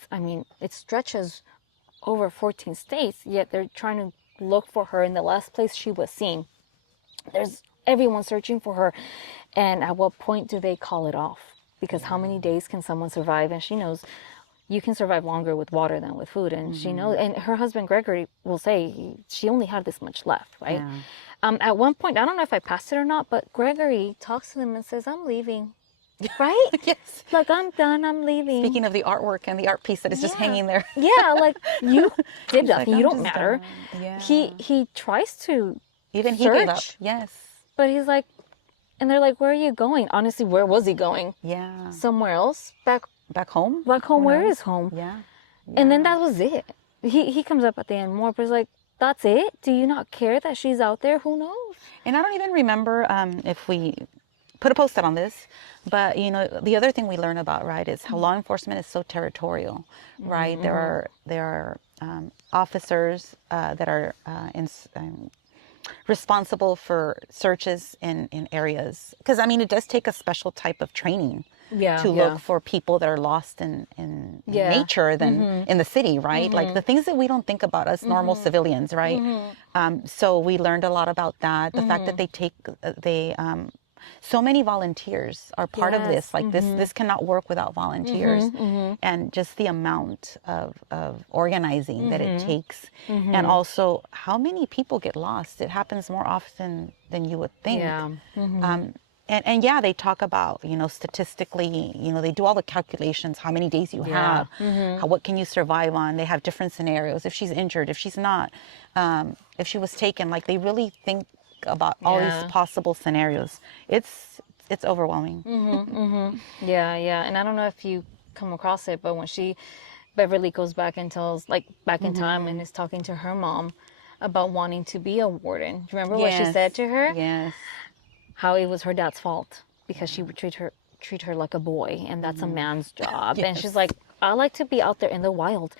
it stretches over 14 states, yet they're trying to look for her in the last place she was seen. There's everyone searching for her. And at what point do they call it off? Because how many days can someone survive? And she knows you can survive longer with water than with food. And she knows, and her husband Gregory will say she only had this much left, right? Yeah. At one point, I don't know if I passed it or not, but Gregory talks to them and says, I'm leaving, right? Yes. Like, I'm done, I'm leaving. Speaking of the artwork and the art piece that is just hanging there. Yeah, like, you did He's nothing, like, you "I'm don't just matter. done." Yeah. He tries to Even he search, gave up. Yes. but he's like, and they're like, where are you going? Honestly, where was he going? Yeah. Somewhere else? Back home? home? Who Where knows? is home? Yeah. And then that was it. He comes up at the end more, but he's like, that's it? Do you not care that she's out there? Who knows? And I don't even remember if we put a post-it on this, but the other thing we learn about, right, is how law enforcement is so territorial, right? There are officers that are responsible for searches in areas, because it does take a special type of training to look for people that are lost in nature than in the city, right? Like the things that we don't think about as normal civilians, right? So we learned a lot about that. The fact that they so many volunteers are part of this. Like this cannot work without volunteers, and just the amount of organizing that it takes, and also how many people get lost. It happens more often than you would think. And yeah, they talk about, statistically, they do all the calculations, how many days you have, what can you survive on. They have different scenarios. If she's injured, if she's not, if she was taken, like they really think about all these possible scenarios. It's overwhelming. Yeah. And I don't know if you come across it, but when Beverly goes back and tells, like back in time, and is talking to her mom about wanting to be a warden. Do you remember what she said to her? Yes. How it was her dad's fault because she would treat her like a boy, and that's a man's job. And she's like, I like to be out there in the wild,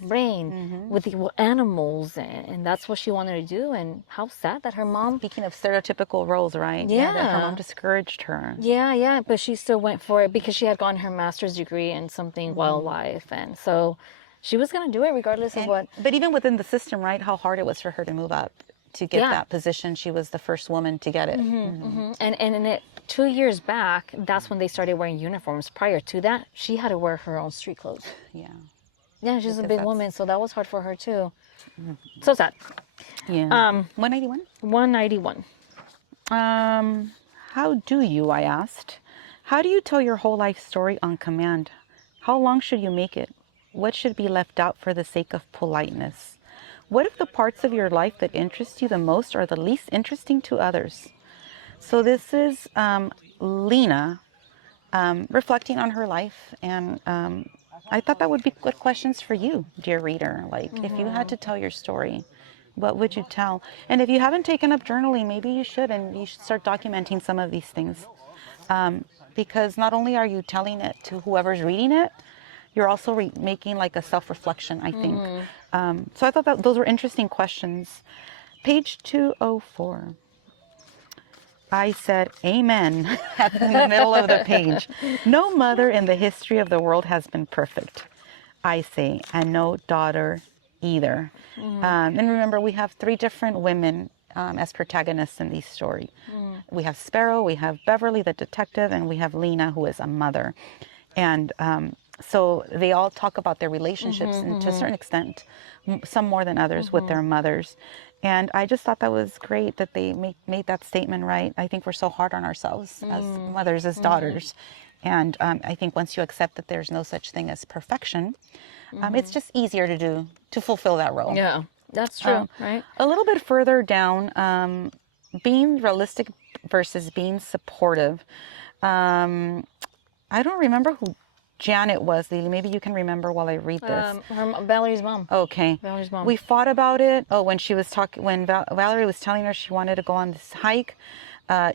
rain with the animals, and that's what she wanted to do. And how sad that her mom. Speaking of stereotypical roles, right? Yeah. That her mom discouraged her. Yeah, but she still went for it because she had gotten her master's degree in something wildlife, and so she was gonna do it regardless of what. But even within the system, right? How hard it was for her to move up to get that position. She was the first woman to get it. And in it 2 years back, that's when they started wearing uniforms. Prior to that, she had to wear her own street clothes. Yeah, she's a big woman, so that was hard for her too. So sad. Yeah. 191. 191. How do you? I asked. How do you tell your whole life story on command? How long should you make it? What should be left out for the sake of politeness? What if the parts of your life that interest you the most are the least interesting to others? So this is Lena reflecting on her life, and I thought that would be good questions for you, dear reader. Like, if you had to tell your story, what would you tell? And if you haven't taken up journaling, maybe you should, and you should start documenting some of these things. Because not only are you telling it to whoever's reading it, you're also making like a self-reflection, I think. So I thought that those were interesting questions. Page 204. I said, amen, in the middle of the page. No mother in the history of the world has been perfect, I say, and no daughter either. And remember, we have 3 different women as protagonists in this story. We have Sparrow, we have Beverly, the detective, and we have Lena, who is a mother. And so they all talk about their relationships, and to a certain extent, some more than others, with their mothers. And I just thought that was great that they made that statement, right? I think we're so hard on ourselves as mothers, as daughters. And I think once you accept that there's no such thing as perfection, it's just easier to fulfill that role. Yeah, that's true, right? A little bit further down, being realistic versus being supportive. I don't remember who Janet was, Lily. Maybe you can remember while I read this. Valerie's mom. Okay. Valerie's mom. We fought about it. Oh, when she was talking, when Valerie was telling her she wanted to go on this hike,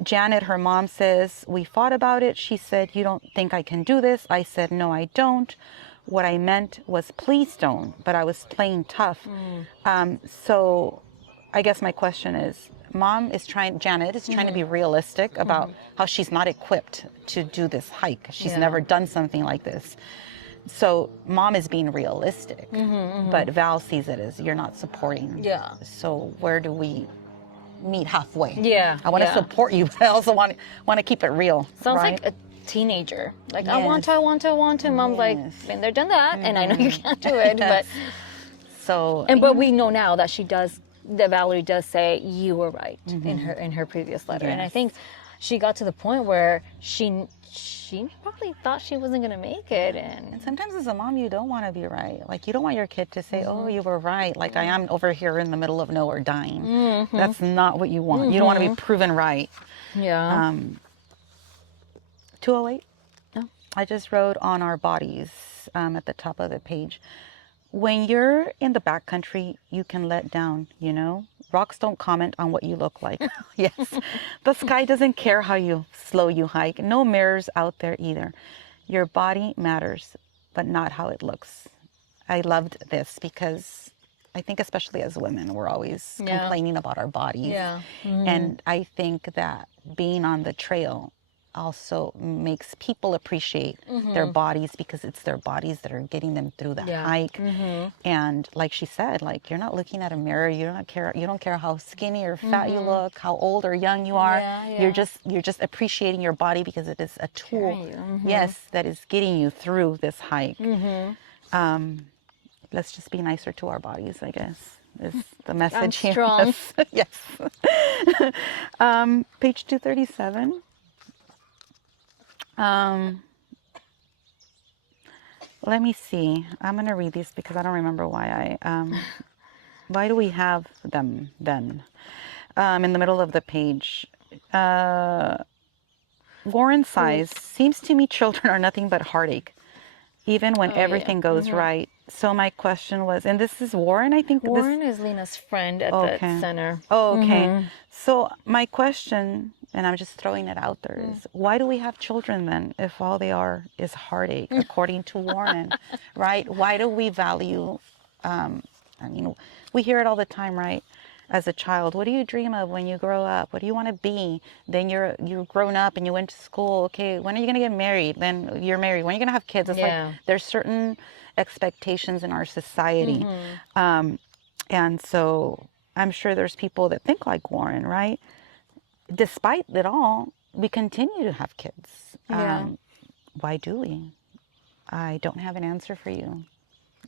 Janet, her mom, says, we fought about it. She said, you don't think I can do this? I said, no, I don't. What I meant was, please don't. But I was playing tough. So I guess my question is, Janet is trying to be realistic about how she's not equipped to do this hike. She's never done something like this. So mom is being realistic, but Val sees it as, you're not supporting. Yeah. So where do we meet halfway? Yeah. I want to support you, but I also want to keep it real. Sounds right? like teenager. Like, I Yes. want to, I want to, I want to. Mom's like, Yes. been there, done that. And I know you can't do it, but So, but we know now that that Valerie does say you were right in her previous letter. And I Yes. think she got to the point where she probably thought she wasn't going to make it. And sometimes as a mom, you don't want to be right. Like, you don't want your kid to say, oh, you were right. Like, I am over here in the middle of nowhere dying. That's not what you want. You don't want to be proven right. yeah. 208. No. I just wrote on our bodies at the top of the page. When you're in the backcountry, you can let down, you know? Rocks don't comment on what you look like. Yes. The sky doesn't care how slow you hike. No mirrors out there either. Your body matters, but not how it looks. I loved this because I think especially as women, we're always complaining about our bodies. Yeah. And I think that being on the trail also makes people appreciate their bodies, because it's their bodies that are getting them through that hike. And like she said, like, you're not looking at a mirror. You don't care how skinny or fat you look, how old or young you are. You're just appreciating your body, because it is a tool, yes, that is getting you through this hike. Let's just be nicer to our bodies, I guess, is the message here. Strong. Yes. Page 237. Let me see. I'm going to read these because I don't remember why why do we have them then? In the middle of the page. Warren sighs, seems to me children are nothing but heartache, even when everything goes right. So my question was, and this is Warren, I think. Warren is Lena's friend at the center. Oh, okay. So my question, and I'm just throwing it out there, is why do we have children then if all they are is heartache, according to Warren, right? Why do we value, I mean, we hear it all the time, right? As a child, what do you dream of when you grow up? What do you want to be? Then you're grown up and you went to school. Okay, when are you going to get married? Then you're married. When are you going to have kids? It's like there's certain expectations in our society. And so I'm sure there's people that think like Warren, right? Despite it all, we continue to have kids. Why do we? I don't have an answer for you,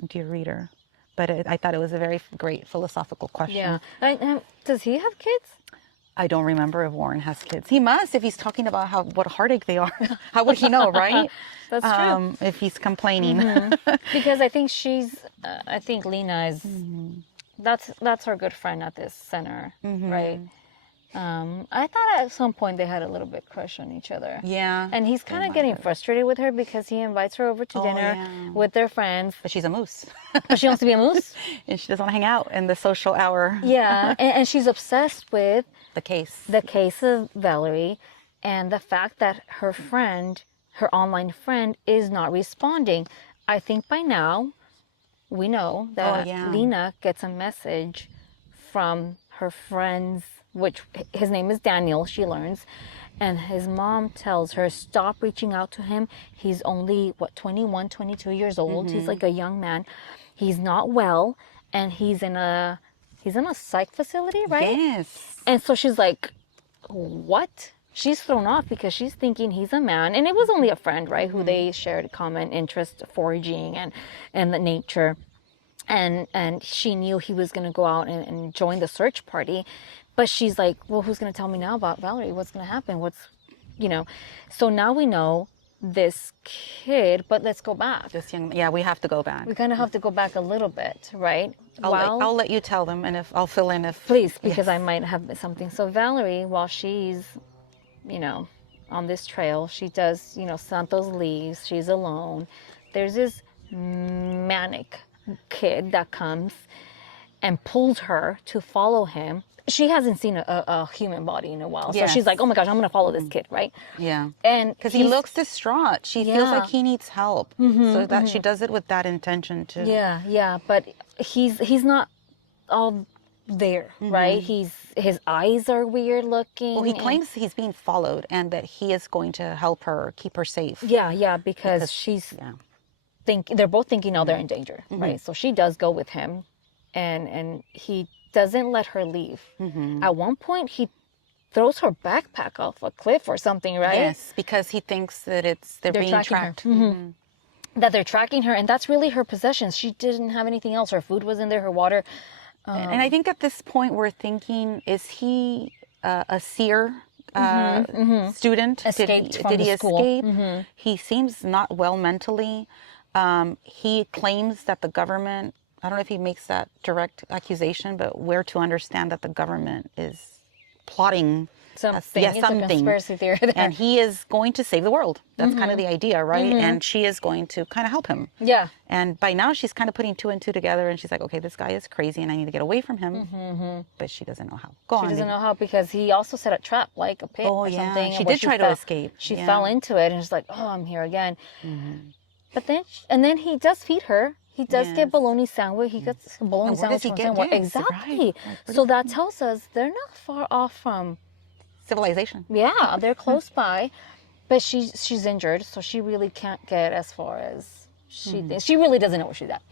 dear reader. But I thought it was a very great philosophical question. Yeah. Does he have kids? I don't remember if Warren has kids. He must, if he's talking about what heartache they are. How would he know, right? That's true. If he's complaining. Because I think I think Lena is, that's her good friend at this center, right? I thought at some point they had a little bit crush on each other. Yeah. And he's kind of getting frustrated with her because he invites her over to dinner with their friends. But she's a moose. But she wants to be a moose. And she doesn't want to hang out in the social hour. Yeah. And she's obsessed with the case of Valerie, and the fact that her online friend, is not responding. I think by now we know that Lena gets a message from her friends, which his name is Daniel, she learns, and his mom tells her, stop reaching out to him. He's only 21, 22 years old. He's like a young man. He's not well, and he's in a psych facility, right? Yes. And so she's like, what? She's thrown off because she's thinking he's a man, and it was only a friend, right, who they shared common interest, foraging and the nature. And she knew he was going to go out and join the search party. But she's like, well, who's going to tell me now about Valerie? What's going to happen? So now we know this kid, but let's go back. We have to go back. We kind of have to go back a little bit, right? I'll let you tell them, and I'll fill in if... Please, because I might have something. So Valerie, while she's, on this trail, she does, Santos leaves, she's alone. There's this manic kid that comes and pulls her to follow him. She hasn't seen a human body in a while. So she's like, oh my gosh, I'm going to follow this kid, right? Yeah. And because he looks distraught. She feels like he needs help. So that she does it with that intention too. Yeah. But he's not all there, right? His eyes are weird looking. Well, he claims he's being followed and that he is going to help her, keep her safe. Yeah, because she's... they're both thinking now they're in danger, right? So she does go with him, and he doesn't let her leave. At one point, he throws her backpack off a cliff or something, right? Yes, because he thinks that they're being tracking her. tracked. Mm-hmm. That they're tracking her, and that's really her possessions. She didn't have anything else. Her food was in there, her water. And I think at this point we're thinking, is he a seer student? Escaped from did the he school. escape? He seems not well mentally. He claims that the government, I don't know if he makes that direct accusation, but we're to understand that the government is plotting Something. It's a conspiracy theory there. and he is going to save the world. That's kind of the idea, right? And she is going to kind of help him. Yeah. And by now she's kind of putting two and two together, and she's like, okay, this guy is crazy and I need to get away from him. But she doesn't know how. She doesn't know how, because he also set a trap, like a pit or something. She did try to escape. She fell into it, and she's like, oh, I'm here again. But then he does feed her. He does get bologna sandwich. He gets bologna sandwich from somewhere. Exactly. Right. So that tells us they're not far off from Civilization. Yeah, they're close by, but she's injured, so she really can't get as far as she thinks. She really doesn't know where she's at.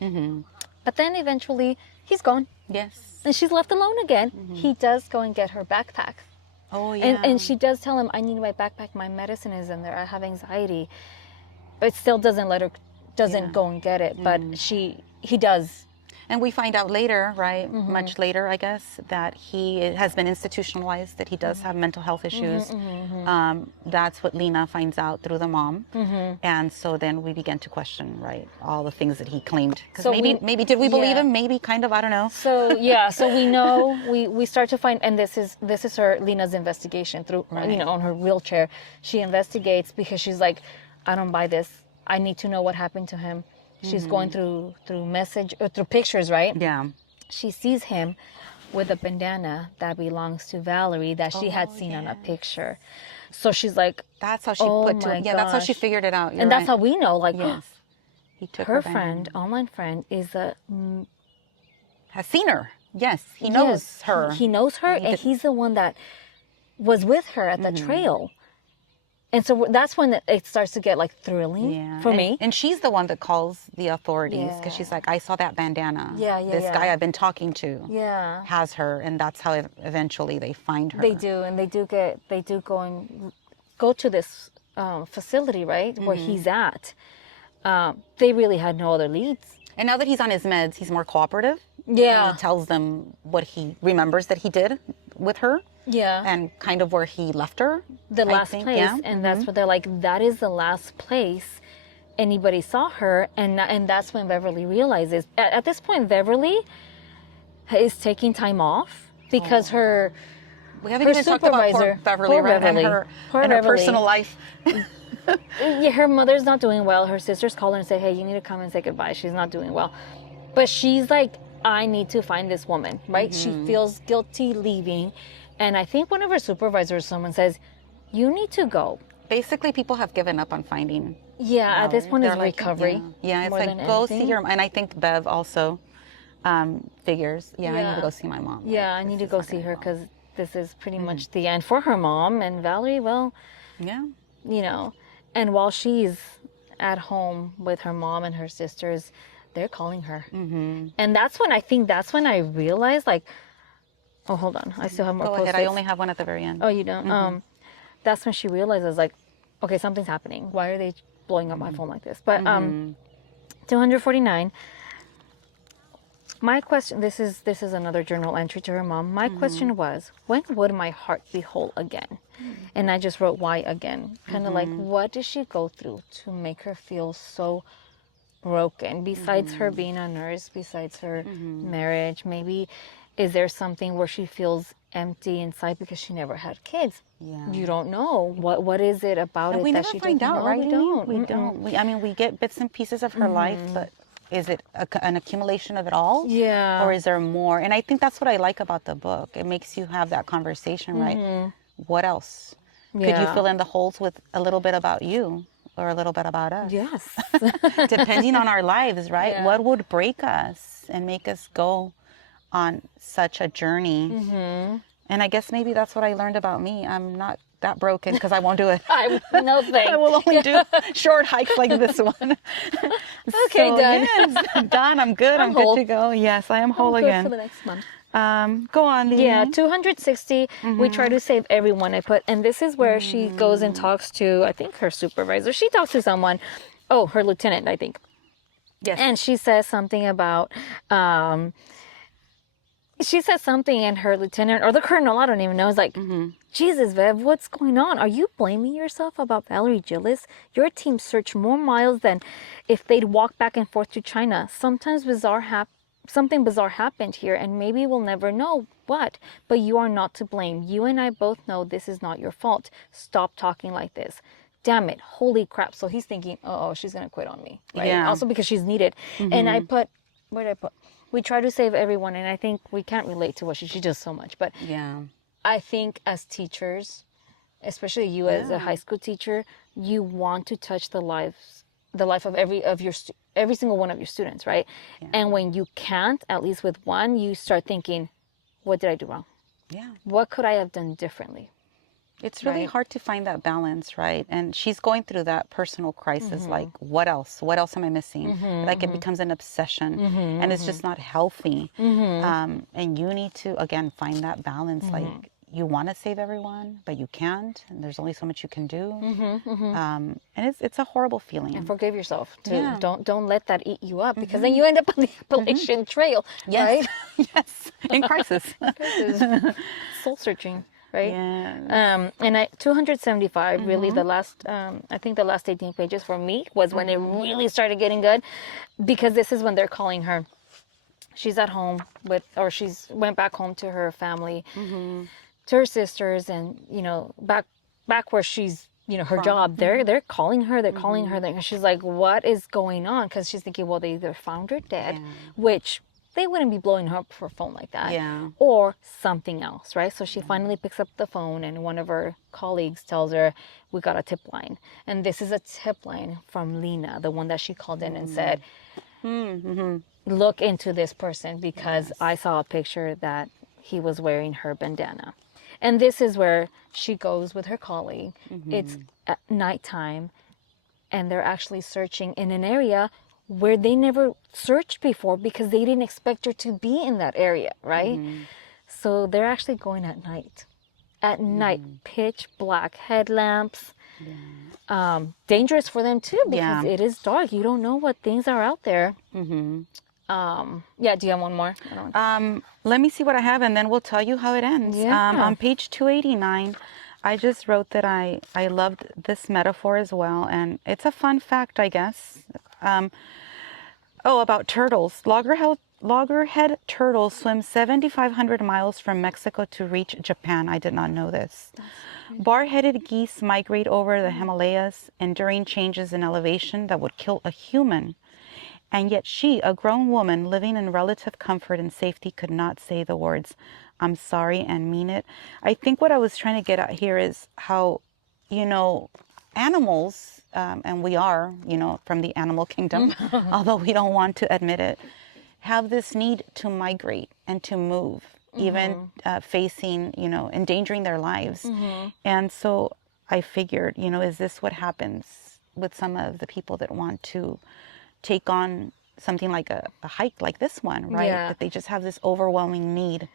But then eventually he's gone. Yes. And she's left alone again. He does go and get her backpack. Oh, yeah. And she does tell him, I need my backpack. My medicine is in there. I have anxiety. But still doesn't go and get it. But he does. And we find out later, right, much later, I guess, that he has been institutionalized, that he does have mental health issues. That's what Lena finds out through the mom. And so then we begin to question, right, all the things that he claimed. Because So maybe did we believe him? Maybe kind of, I don't know. So we know, we start to find, and this is her, Lena's investigation through, on her wheelchair. She investigates because she's like, I don't buy this. I need to know what happened to him. She's going through through pictures, right? Yeah. She sees him with a bandana that belongs to Valerie that she had seen on a picture. So she's like, that's how she that's how she figured it out. And that's how we know, like, yes. He took her friend, online friend, has seen her. Yes, he knows her. He knows her, and he's the one that was with her at the trail. And so that's when it starts to get like thrilling for me. And she's the one that calls the authorities because she's like, I saw that bandana. This guy I've been talking to has her, and that's how eventually they find her. They do, and they do go to this facility, right, where he's at. They really had no other leads. And now that he's on his meds, he's more cooperative. Yeah. And he tells them what he remembers that he did with her. Yeah. And kind of where he left her. The last place. And that's what they're like, that is the last place anybody saw her. And that's when Beverly realizes. At this point, Beverly is taking time off because her we haven't even talked about poor Beverly, right? And her personal life. Her mother's not doing well. Her sisters call her and say, hey, you need to come and say goodbye. She's not doing well. But she's like, I need to find this woman, right? She feels guilty leaving. And I think one of her supervisors, someone says, you need to go. Basically, people have given up on finding. Yeah, at this point, it's like, recovery. Yeah, it's like, go see your mom. And I think Bev also figures, I need to go see my mom. Yeah, I need to go see her because this is pretty much the end for her mom. And Valerie, well, and while she's at home with her mom and her sisters, they're calling her. And that's when I realized, like, oh, hold on. I still have more Go ahead. I only have one at the very end. Oh, you don't? That's when she realizes, like, okay, something's happening. Why are they blowing up my phone like this? But 249. My question, this is another journal entry to her mom. My question was, when would my heart be whole again? And I just wrote, why again? Kind of like, what did she go through to make her feel so broken? Besides her being a nurse, besides her marriage, maybe is there something where she feels empty inside because she never had kids? Yeah. You don't know. What is it about it that she doesn't know? Right? We don't. We don't. We get bits and pieces of her life, but is it an accumulation of it all? Yeah. Or is there more? And I think that's what I like about the book. It makes you have that conversation, right? What else? Yeah. Could you fill in the holes with a little bit about you or a little bit about us? Yes. Depending on our lives, right? Yeah. What would break us and make us go on such a journey? And I guess maybe that's what I learned about me. I'm not that broken because I won't do it. No thanks. I will only do short hikes like this one. Okay, done. Yes, done. I'm good. I'm good to go. Yes, I am whole good again. for the next month. Go on, Lily. Yeah, 260. We try to save everyone. I put, and this is where she goes and talks to, I think, her supervisor. She talks to someone. Oh, her lieutenant, I think. Yes. And she says something about, she says something, and her lieutenant or the colonel, I don't even know, is like, Jesus, Vev, what's going on? Are you blaming yourself about Valerie Gillis? Your team searched more miles than if they'd walked back and forth to China. Something bizarre happened here, and maybe we'll never know what. But you are not to blame. You and I both know this is not your fault. Stop talking like this. Damn it. Holy crap. So he's thinking, oh, she's going to quit on me. Right? Yeah. Also because she's needed. And I put, where did I put? We try to save everyone. And I think we can't relate to what she does so much. But Yeah. I think as teachers, especially you as a high school teacher, you want to touch the life of every single one of your students, right? Yeah. And when you can't, at least with one, you start thinking, what did I do wrong? Yeah. What could I have done differently? It's really Right. hard to find that balance, right? And she's going through that personal crisis. Like, what else? What else am I missing? Like, it becomes an obsession, and it's just not healthy. And you need to, again, find that balance. Like, you want to save everyone, but you can't, and there's only so much you can do. And it's a horrible feeling. And forgive yourself too. Yeah. Don't let that eat you up, because then you end up on the Appalachian Trail, right? Yes, in crisis. Soul searching. Right? Yeah. And 275, really the last, I think the last 18 pages for me was when it really started getting good, because this is when they're calling her. She's at home she's went back home to her family, to her sisters, and, back where she's, her job, they're calling her, and she's like, what is going on? Because she's thinking, well, they either found her dead, which they wouldn't be blowing her up for a phone like that. Yeah. Or something else, right? So she finally picks up the phone, and one of her colleagues tells her, we got a tip line. And this is a tip line from Lena, the one that she called in and said, look into this person, because I saw a picture that he was wearing her bandana. And this is where she goes with her colleague. It's at nighttime, and they're actually searching in an area where they never searched before, because they didn't expect her to be in that area, right? So they're actually going at night. At night, pitch black headlamps. Dangerous for them too, because it is dark. You don't know what things are out there. Do you have one more? Let me see what I have, and then we'll tell you how it ends. Yeah. On page 289, I just wrote that I loved this metaphor as well, and it's a fun fact, I guess. About turtles. Loggerhead turtles swim 7,500 miles from Mexico to reach Japan. I did not know this. Bar-headed geese migrate over the Himalayas, enduring changes in elevation that would kill a human. And yet she, a grown woman living in relative comfort and safety, could not say the words, I'm sorry, and mean it. I think what I was trying to get at here is how, animals, and we are, from the animal kingdom, although we don't want to admit it, have this need to migrate and to move, even facing, endangering their lives. And so I figured, is this what happens with some of the people that want to take on something like a hike like this one, right? Yeah. That they just have this overwhelming need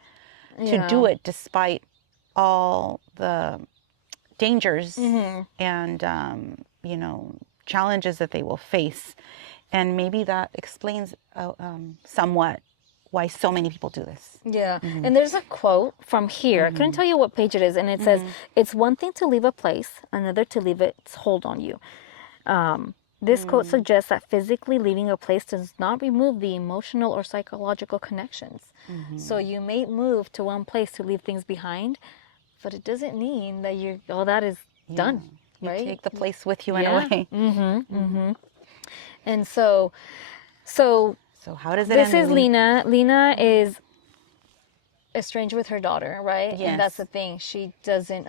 to do it despite all the dangers and, challenges that they will face. And maybe that explains somewhat why so many people do this. Yeah. And there's a quote from here. I couldn't tell you what page it is. And it says, it's one thing to leave a place, another to leave its hold on you. This quote suggests that physically leaving a place does not remove the emotional or psychological connections. So you may move to one place to leave things behind, but it doesn't mean that all that is done. You right? take the place with you in a way. And so how does it this end? is Lena. Lena is estranged with her daughter, right? Yes. And that's the thing. She hasn't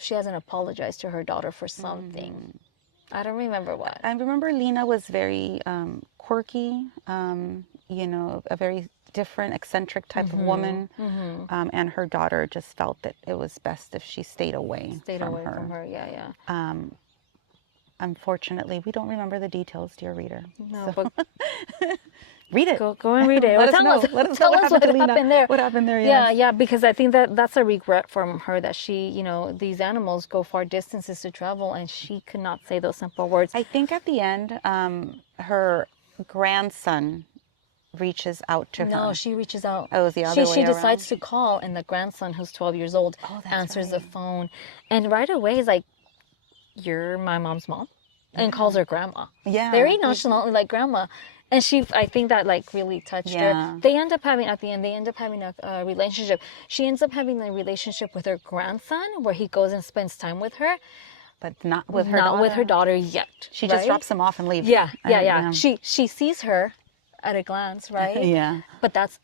apologized to her daughter for something. I don't remember what. I remember Lena was very quirky, a very different, eccentric type of woman. And her daughter just felt that it was best if she stayed away from her. Yeah. unfortunately, we don't remember the details, dear reader. No, So, but read it. go and read it. Let Or us know. Let us know tell us what to Lena. happened there. What happened there? Yeah, Yes. yeah, because I think that's a regret from her that she, these animals go far distances to travel and she could not say those simple words. I think at the end, her grandson reaches out to her. No, she reaches out. Oh, it was the other way She around. decides to call, and the grandson, who's 12 years old, Oh, that's answers the right. phone, and right away is like, "You're my mom's mom," and calls her grandma. Yeah. Very nonchalantly, like grandma. And I think that like really touched Yeah. her. They end up having a relationship. She ends up having a relationship with her grandson, where he goes and spends time with her, But not with her not daughter. with her daughter yet. She just right? drops him off and leaves. Yeah, yeah, And, yeah. She sees her at a glance, right? Yeah. But that's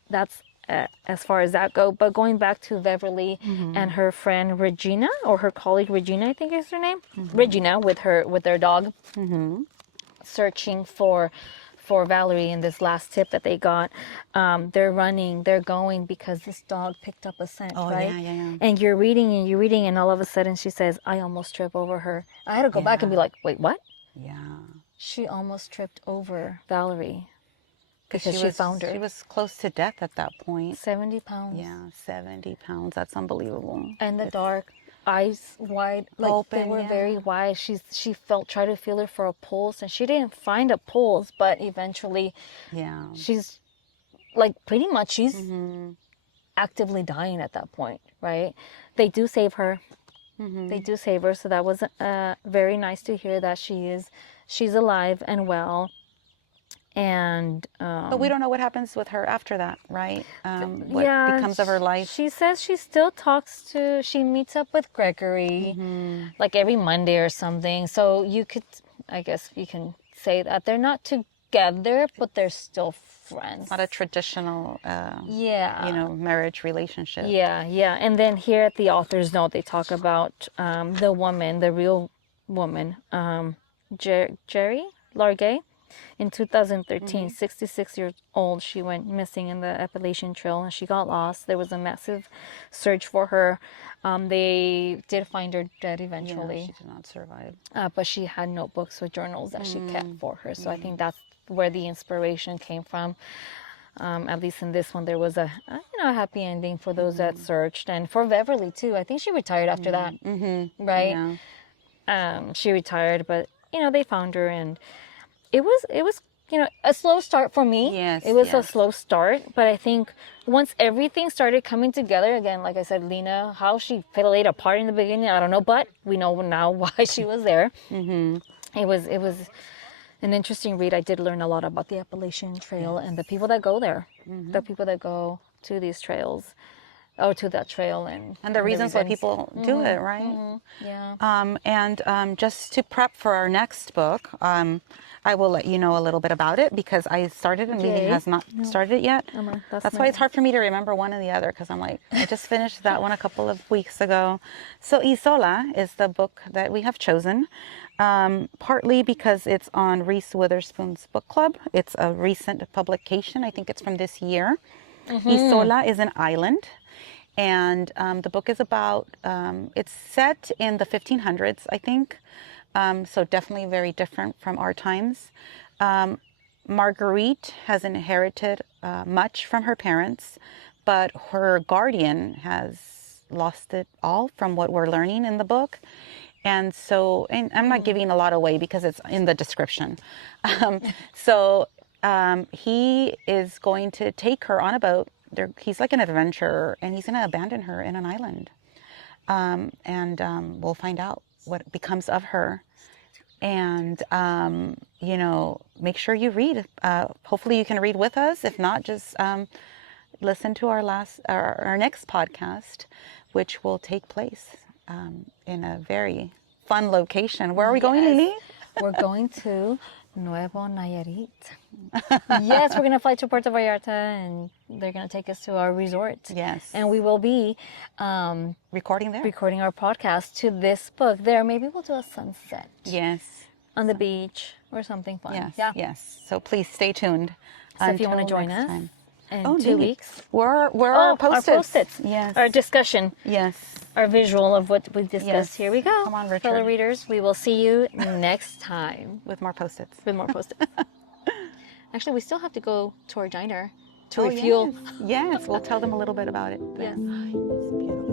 as far as that go. But going back to Beverly and her friend Regina, or her colleague Regina, I think is her name, Regina, with their dog, searching for Valerie in this last tip that they got. They're going because this dog picked up a scent, right? Yeah. And you're reading, and all of a sudden she says, "I almost tripped over her." I had to go back and be like, "Wait, what?" Yeah. She almost tripped over Valerie because she found her. She was close to death at that point. 70 pounds. Yeah, 70 pounds. That's unbelievable. And the dark, eyes wide, like Open, they were yeah. very wide. She tried to feel her for a pulse, and she didn't find a pulse, but eventually Yeah. she's like pretty much actively dying at that point, right? They do save her. They do save her, so that was very nice to hear that she's alive and well. And But we don't know what happens with her after that, right? What yeah, becomes of her life? She says she still she meets up with Gregory like every Monday or something. So I guess you can say that they're not together, but they're still friends. Not a traditional, marriage relationship. Yeah, yeah. And then here at the author's note, they talk about the real woman, Jerry Largay. In 2013, 66 years old, she went missing in the Appalachian Trail and she got lost. There was a massive search for her. They did find her dead eventually. Yeah, she did not survive. But she had notebooks with journals that she kept for her. So I think that's where the inspiration came from. At least in this one, there was a happy ending for those that searched, and for Beverly too. I think she retired after that, right? Yeah. She retired, but they found her, and it was a slow start for me. Yes, it was a yes. slow start, but I think once everything started coming together again, like I said, Lena, how she played a part in the beginning, I don't know, but we know now why she was there. It was an interesting read. I did learn a lot about the Appalachian Trail and the people that go there, the people that go to these trails, or to that trail, and the reasons why people do it, right? Yeah. And just to prep for our next book, I will let you know a little bit about it because I started and Lily has not started it yet. That's why it's hard for me to remember one and the other, because I'm like, I just finished that one a couple of weeks ago. So Isola is the book that we have chosen, partly because it's on Reese Witherspoon's book club. It's a recent publication. I think it's from this year. Isola is an island. And the book is about, it's set in the 1500s, I think. So definitely very different from our times. Marguerite has inherited much from her parents, but her guardian has lost it all from what we're learning in the book. And so, and I'm not giving a lot away because it's in the description. He is going to take her on a boat. He's like an adventurer, and he's going to abandon her in an island. We'll find out what becomes of her. And, make sure you read. Hopefully you can read with us. If not, just listen to our next podcast, which will take place in a very fun location. Where are we going, Lily? We're going to Nuevo Nayarit. Yes, we're going to fly to Puerto Vallarta, and they're going to take us to our resort. Yes. And we will be recording there. Recording our podcast to this book there. Maybe we'll do a sunset. Yes. On the beach or something fun. Yes. Yeah. Yes. So please stay tuned. So if you want to join us, time. in 2 neat. weeks. Where are Oh, our post-its? our post-its. Yes. Our discussion. Yes. Our visual of what we discussed. Yes. Here we go. Come on, Richard. Fellow readers, we will see you next time. With more post-its. With more post-its. Actually, we still have to go to our diner to refuel. Yes. Yes. We'll tell them a little bit about it. Yes. It's beautiful.